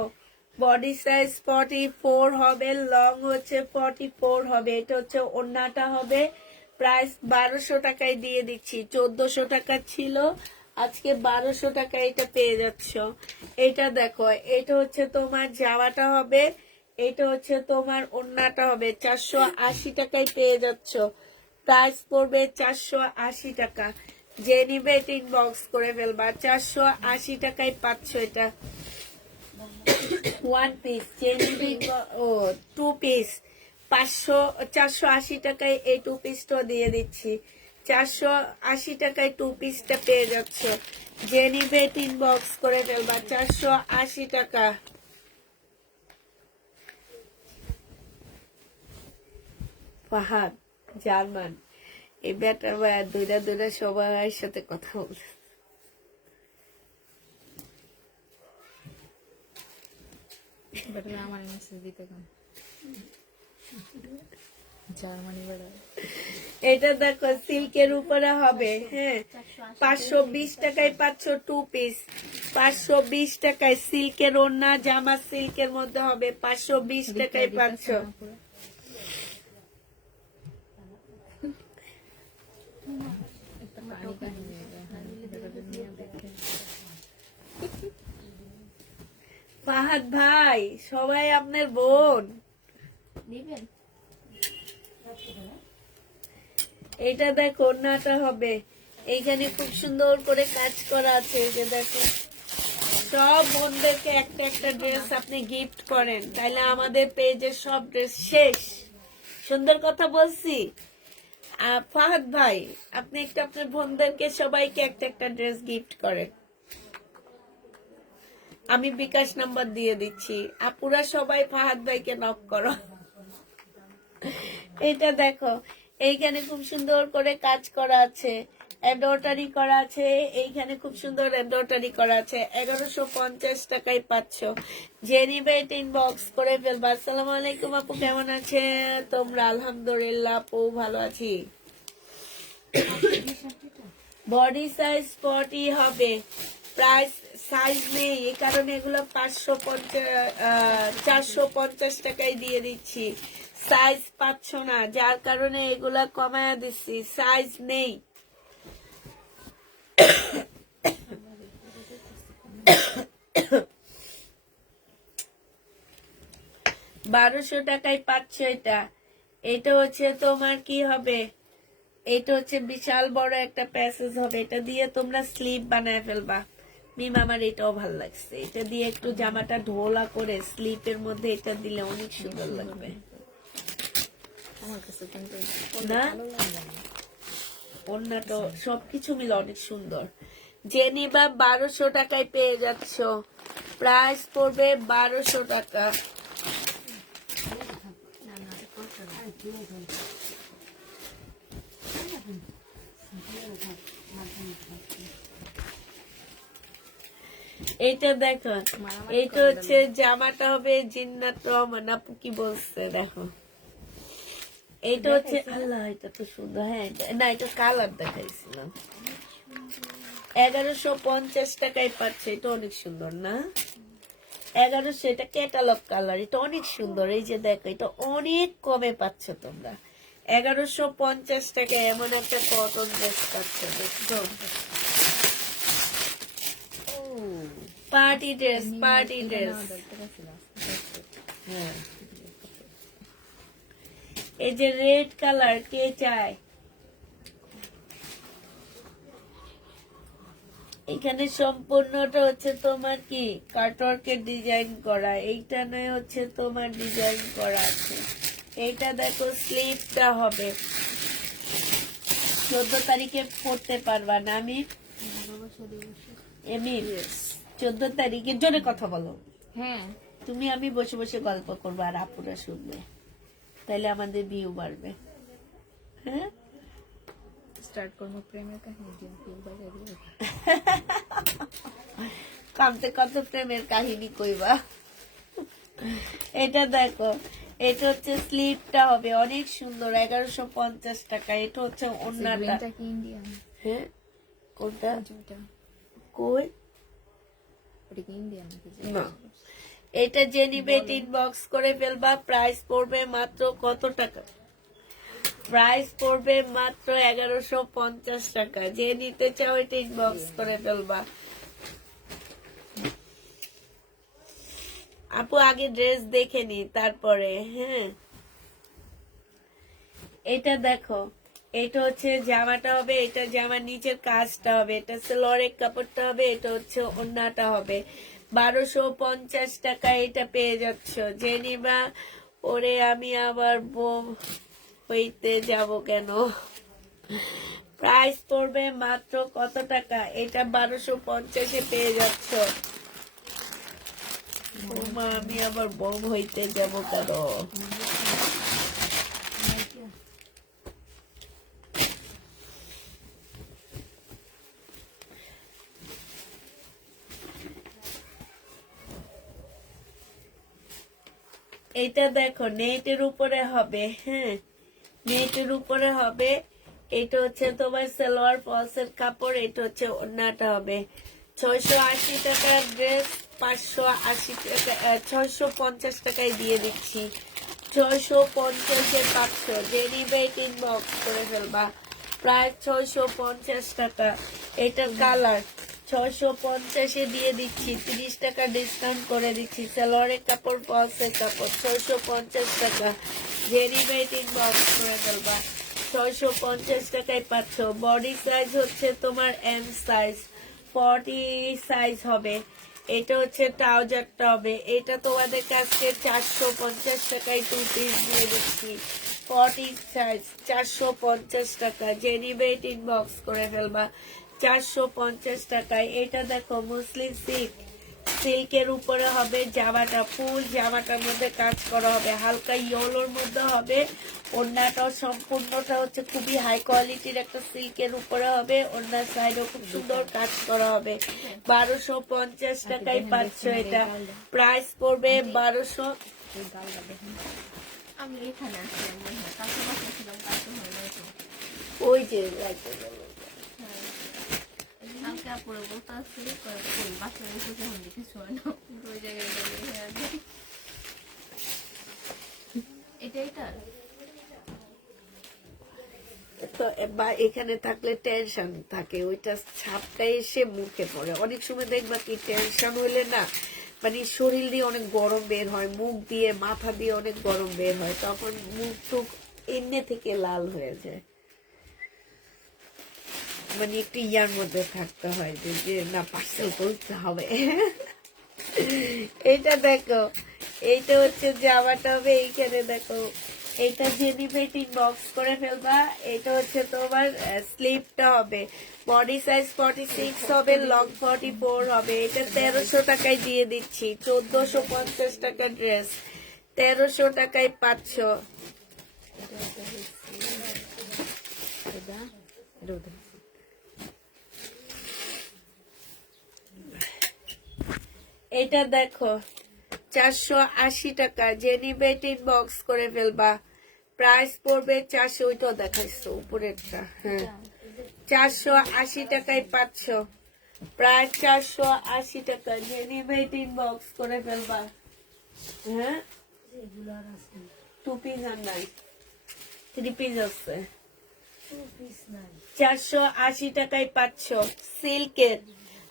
বডি সাইজ 44 হবে, লং হচ্ছে 44 হবে। এটা হচ্ছে ওড়নাটা হবে। প্রাইস 1200 টাকায় দিয়ে দিচ্ছি। 1400 টাকা ছিল, আজকে 1200 টাকায় এটা পেয়ে যাচ্ছ। এটা দেখো, এটা হচ্ছে তোমার জামাটা হবে, এটা হচ্ছে তোমার ওড়নাটা হবে। 480 টাকায় পেয়ে যাচ্ছ। প্রাইস পড়বে 480 টাকা। যে নিবে এটা ইনবক্স করে ফেলবা। 480 টাকায় পাচ্ছ এটা ওয়ান পিস। যে নিবে ও টু পিস 480 টাকায় এই টু পিসটা দিয়ে দিচ্ছি। 480 টাকায় টু পিসটা পেয়ে যাচ্ছ। যে নিবে এটা ইনবক্স করে ফেলবা। 480 টাকা। ফাহাদ জার্মান, এই ব্যাটার ভাইয়া দুইটা দুইটা সবার সাথে কথা বলে। বেটা আমার মেসেজ দিতে কেন জার্মানি বেড়া। এটা দেখো সিল্কের উপরে হবে, হ্যাঁ 520 টাকায় পাচ্ছ টু পিস। 520 টাকায় সিল্কের ওড়না জামা সিল্কের মধ্যে হবে, 520 টাকায় পাচ্ছ। একটা পানি কাহিনী বেটাদের নিয়ে দেখে। ফাহাদ ভাই সবাই আপনার বোন। নিবেন? এটা দেখো ওড়নাটা হবে, এইখানে খুব সুন্দর করে কাজ করা আছে। এই যে দেখো, সব বোনদেরকে একটা একটা ড্রেস আপনি গিফট করেন, তাইলে আমাদের পেজের সব ড্রেস শেষ। সুন্দর কথা বলছি। ফাহাদ ভাই আপনি একটু আপনার বোনদেরকে সবাইকে একটা একটা ড্রেস গিফট করেন। আমি বিকাশ নাম্বার দিয়ে দিচ্ছি, আপুরা সবাই ফাহাদ ভাইকে নক করো। এটা দেখো, এইখানে খুব সুন্দর করে কাজ করা আছে, এমব্রয়ডারি করা আছে। এইখানে খুব সুন্দর এমব্রয়ডারি করা আছে। 1150 টাকায় পাচ্ছ। যে নিবে এটা ইনবক্স করে ফেলবা। আসসালামু আলাইকুম আপু, কেমন আছে তোমরা? আলহামদুলিল্লাহ আপু ভালো আছি। বডি সাইজ 40 হবে। প্রাইস সাইজ নেই, এই কারণে এগুলো 450 টাকায় দিয়ে দিচ্ছি। সাইজ পাচ্ছ না, যার কারণে এগুলা কমায়া দিচ্ছি। সাইজ নেই। বারোশো টাকায় পাচ্ছ এটা। এটা হচ্ছে তোমার কি হবে, এটা হচ্ছে বিশাল বড় একটা প্যাসেজ হবে। এটা দিয়ে তোমরা স্লিপ বানায় ফেলবা। মিম আমার এটাও ভালো লাগছে। এটা দিয়ে একটু জামাটা ঢোলা করে স্লিপের মধ্যে এটা দিলে অনেক সুন্দর লাগবে আমার কাছে কিন্তু না? ভালো লাগে না। অন্যটা সবকিছু মিলে অনেক সুন্দর। যে নিবা 1200 টাকায় পেয়ে যাচ্ছ। প্রাইস পড়বে 1200 টাকা। এটা দেখো, এটা হচ্ছে জামাটা হবে জিন্নাত রহমান আপু কি বলছে দেখো। এটা হচ্ছে আল্লাহ, এটা তো সুন্দর। হ্যাঁ না, এটা কালার দেখাইছিলাম। 1150 টাকায় পাচ্ছে। এটা অনেক সুন্দর না? 1100, এটা ক্যাটালগ কালার। এটা অনেক সুন্দর। এই যে দেখো, এটা অনেক কমে পাচ্ছ তোমরা। 1150 টাকায় এমন একটা কটন ড্রেস পাচ্ছ, দেখছো? Party dress, party dress. হ্যাঁ, এই যে রেড কালার কে চায়? এখানে সম্পূর্ণটা হচ্ছে তোমার কি কাটওয়ার্কের ডিজাইন করা, এইটা নয় হচ্ছে তোমার ডিজাইন করা আছে। এইটা দেখো স্লিভটা হবে, 14 তারিখে পড়তে পারবা না আমি এমনি 14 তারিখে জোরে কথা বলো। হ্যাঁ তুমি আমি বসে বসে গল্প করবো আর আপুরা শুনবে, তাইলে আমাদের ভিউ বাড়বে। হ্যাঁ স্টার্ট করবো প্রেমের কাহিনী দিয়ে ফুল বাজার দিয়ে। কামতে কত প্রেমের কাহিনী কইবা। এটা দেখো, এটা হচ্ছে স্লিভটা হবে অনেক সুন্দর, 1150 টাকা। এটা হচ্ছে ওন্নাটা। গ্রিনটা কি ইন্ডিয়ান? হ্যাঁ কোনটা ওটা কই ওটা কি ইন্ডিয়ান নাকি? না, এটা যে নিবে ইনবক্স করে ফেলবা। প্রাইস পড়বে মাত্র কত টাকা? প্রাইস পড়বে মাত্র 1150 টাকা। যে নিতে চাও এটা ইনবক্স করে ফেলবা। আপু আগে ড্রেস দেখে নি তারপরে। হ্যাঁ এটা দেখো, এটা হচ্ছে জামাটা হবে, এটা জামার নিচের কাজটা হবে, এটা সেলোয়ারের কাপড়টা হবে, এটা হচ্ছে ওন্নাটা হবে। 1250 টাকা এটা পেয়ে যাচ্ছ। যে নিবা ওরে আমি আবার বোম হইতে যাব কেন। প্রাইস পড়বে মাত্র কত টাকা? এটা 1250-এ পেয়ে যাচ্ছ। ওমা আমি আবার বোম হইতে যাব কেন। এটা দেখো নেটের উপরে হবে। হ্যাঁ নেটের উপরে হবে। এটা হচ্ছে তোমার সালোয়ার ফলসের কাপড়, এটা হচ্ছে ওন্নাটা হবে। 680 টাকার ড্রেস 580 টাকা 650 টাকায় দিয়ে দিচ্ছি। 650-এ 500। যে নিবে ইনবক্স করে ফেলবা। প্রায় 650 টাকা। এটা কালার 650-এ দিয়ে দিচ্ছি, 30 টাকা ডিসকাউন্ট করে দিচ্ছি। সালোয়ারের কাপড় ফলসের কাপড় 650 টাকা। যে নিবে ইনবক্স করে ফেলবা। 650 টাকায় পাচ্ছ। বডি সাইজ হচ্ছে তোমার এম সাইজ, 40 সাইজ হবে। এটা হচ্ছে ট্রাউজারটা হবে। এটা তোমাদের কাছে 450 টাকায় 2 পিস দিয়ে দিচ্ছি। 40 সাইজ 450 টাকা। যে নিবে ইনবক্স করে ফেলবা। 450 টাকায়। এটা দেখো মুসলিম সিল্কের উপরে হবে। জামাটা ফুল জামাটার মধ্যে কাজ করা হবে, হালকা ইয়েলোর মধ্যে হবে। ওড়নাটা সম্পূর্ণটা হচ্ছে খুবই হাই কোয়ালিটির একটা সিল্কের উপরে হবে। ওড়নার সাইডও খুব সুন্দর কাজ করা হবে। 1250 টাকায় পাচ্ছ এটা। প্রাইস পড়বে 1200। আমি এখানে আসলাম মনে হয়, কাছে বাসা ছিলাম, কাছে হয়ে গেছে। ওই যে রাখতে গেল। কালকে আপুরে বলতে আসছি কই বাসায় এসে যখন কিছু হয় না, কিন্তু ওই জায়গায় এটা এটার তো বা এখানে থাকলে টেনশন থাকে, ওইটা ছাপটা এসে মুখে পড়ে। অনেক সময় দেখবা কি টেনশন হইলে না মানে শরীর দিয়ে অনেক গরম বের হয়, মুখ দিয়ে মাথা দিয়ে অনেক গরম বের হয়, তখন মুখ টুক এমনি থেকে লাল হয়ে যায়। মানে একটু ইয়ার মধ্যে থাকতে হয় যে না পার্সেল করতে হবে। এটা দেখো, এইটা হচ্ছে জামাটা হবে। এইখানে দেখো, এটা জেনিভেট ইনবক্স করে ফেলবা। এটা হচ্ছে তোমার স্লিপটা হবে। বডি সাইজ 46 হবে, লং 44 হবে। এটা 1300 টাকায় দিয়ে দিচ্ছি। 1450 টাকা ড্রেস, 1300 টাকায় পাচ্ছ। এটা দেখো 480 টাকা। যে নিবে ইনবক্স করে ফেলবা। প্রাইস পড়বে 400। ওইটাও দেখাইছো উপরেরটা। হ্যাঁ 480 টাকায় পাচ্ছ। প্রায় 480 টাকা। যে নিবে ইনবক্স করে ফেলবা। হ্যাঁ 2 পিস আর নাই, 3 পিস আছে। 480 টাকায় পাচ্ছ। সিল্কের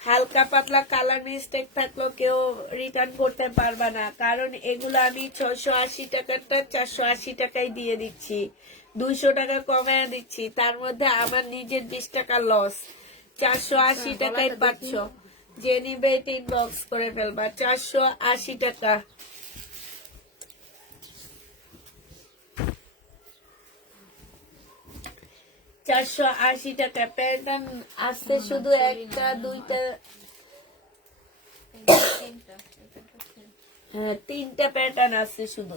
হালকা পাতলা কালার মিস্টেক থাকলেও কেউ রিটার্ন করতে পারবা না, কারণ এগুলো আমি 680 টাকারটা 480 টাকায় দিয়ে দিচ্ছি। 200 টাকা কমায় দিচ্ছি, তার মধ্যে আমার নিজের 20 টাকা লস। 480 টাকায় পাচ্ছ, যে নিবে এটা ইনবক্স করে ফেলবা। 480 টাকা। টাকা প্যাটার্ন আসছে শুধু একটা দুইটা, হ্যাঁ 3টা প্যাটার্ন আছে শুধু।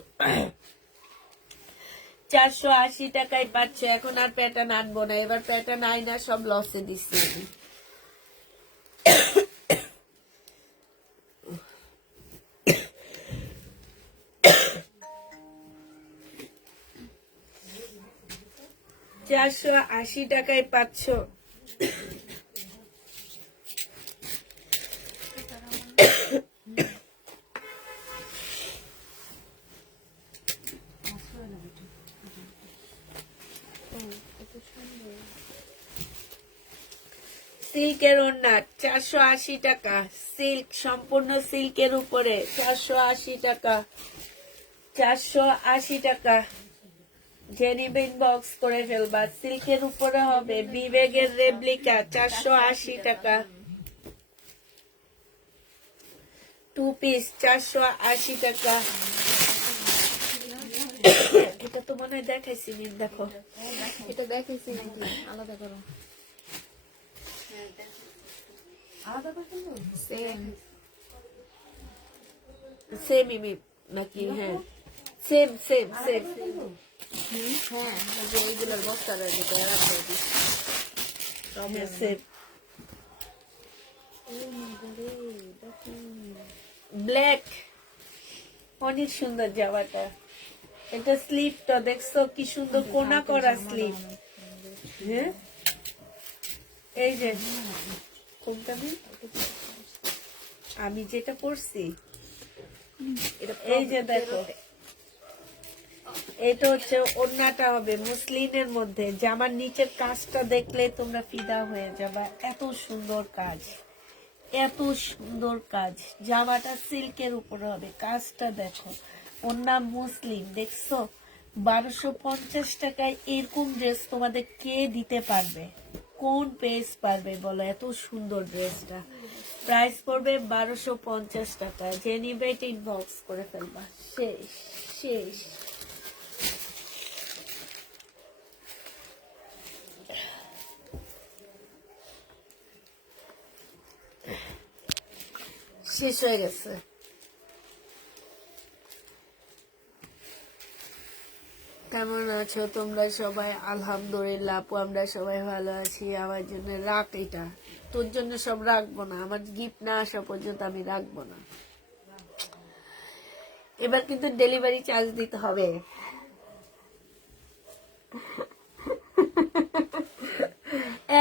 480 টাকায় পাচ্ছ। এখন আর প্যাটার্ন আনবো না, এবার প্যাটার্ন আইনা সব লসে দিচ্ছি আমি। $480 টাকায় পাচ্ছ। সিল্কের ওড়না 480 টাকা, সিল্ক সম্পূর্ণ সিল্কের উপরে 480 টাকা। 480 টাকা, জেনিবে ইনবক্স করে ফেলবা। সিল্কের উপরে হবে বিবেগের রেপ্লিকা, 480 টাকা। 2 পিস 480 টাকা। এটা তো মনে হয় দেখাইছি, নিন দেখো। এটা দেখেছি নাকি আলাদা করো? সেম সেম ইমি নাকি? হ্যাঁ সেম সেম সেম। হ্যাঁ, ওই যে এইগুলোর বস্তাটা যেটা রাখতে হবে। হ্যাঁ সেম। ব্ল্যাক, অনেক সুন্দর জামাটা। এটা স্লিপটা দেখছো কি সুন্দর কোনা করা স্লিপ। হ্যাঁ এই যে কোনটা আমি যেটা পরছি, এই যে দেখো, এটা হচ্ছে ওড়নাটা হবে মুসলিনের মধ্যে। জামার নিচের কাজটা দেখলে তোমরা ফিদা হয়ে যাবা, এত সুন্দর কাজ, এত সুন্দর কাজ। জামাটা সিল্কের উপরে হবে, কাজটা দেখো। ওড়না মুসলিম, দেখছো? 1250 টাকায় এরকম ড্রেস তোমাদের কে দিতে পারবে? কোন পেজ পারবে বলো? এত সুন্দর ড্রেসটা প্রাইস পড়বে 1250 টাকা। যে নিবে এটা ইনবক্স করে ফেলবা। শেষ শেষ। শেষ হয়ে গেছে। কেমন আছো তোমরা সবাই? আলহামদুলিল্লাহ আপু, আমরা সবাই ভালো আছি। আমার জন্য রাখ, এটা তোর জন্য সব রাখবো না, আমার গিফট না আসা পর্যন্ত আমি রাখবো না। এবার কিন্তু ডেলিভারি চার্জ দিতে হবে।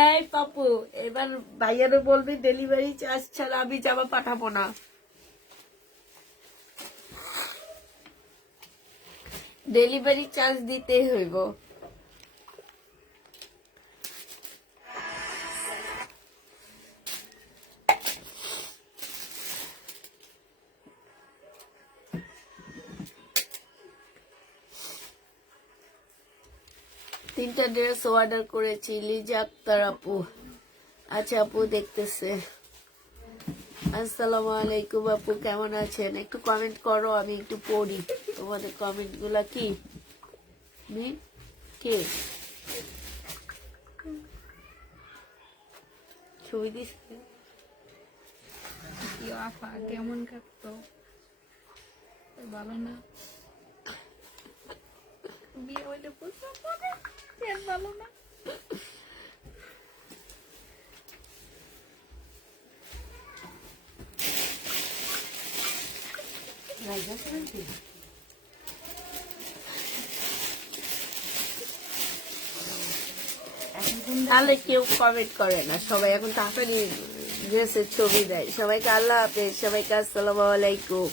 এই পাপু, এবার ভাইয়ারও বলবি ডেলিভারি চার্জ ছাড়া আমি জামা পাঠাবো না। ডেলিভারি চার্জ দিতে হইব। তিনটা ড্রেস অর্ডার করেছি, লিজা আক্তার আপু। আচ্ছা আপু দেখতেছে। আসসালামু আলাইকুম আপু, কেমন আছেন? একটু কমেন্ট করো, আমি একটু পড়ি তোমাদের কমেন্ট গুলা। কি কে ছবি দিস? আফা কেমন কাটতো, ভালো না? বিয়ে হইলে বুঝতে পারে ভালো না। তাহলে কেউ কমেন্ট করে না, সবাই এখন তাড়াতাড়ি ড্রেসের ছবি দেয়। সবাইকে আল্লাহ হাফেজ, সবাইকে আসসালামু আলাইকুম।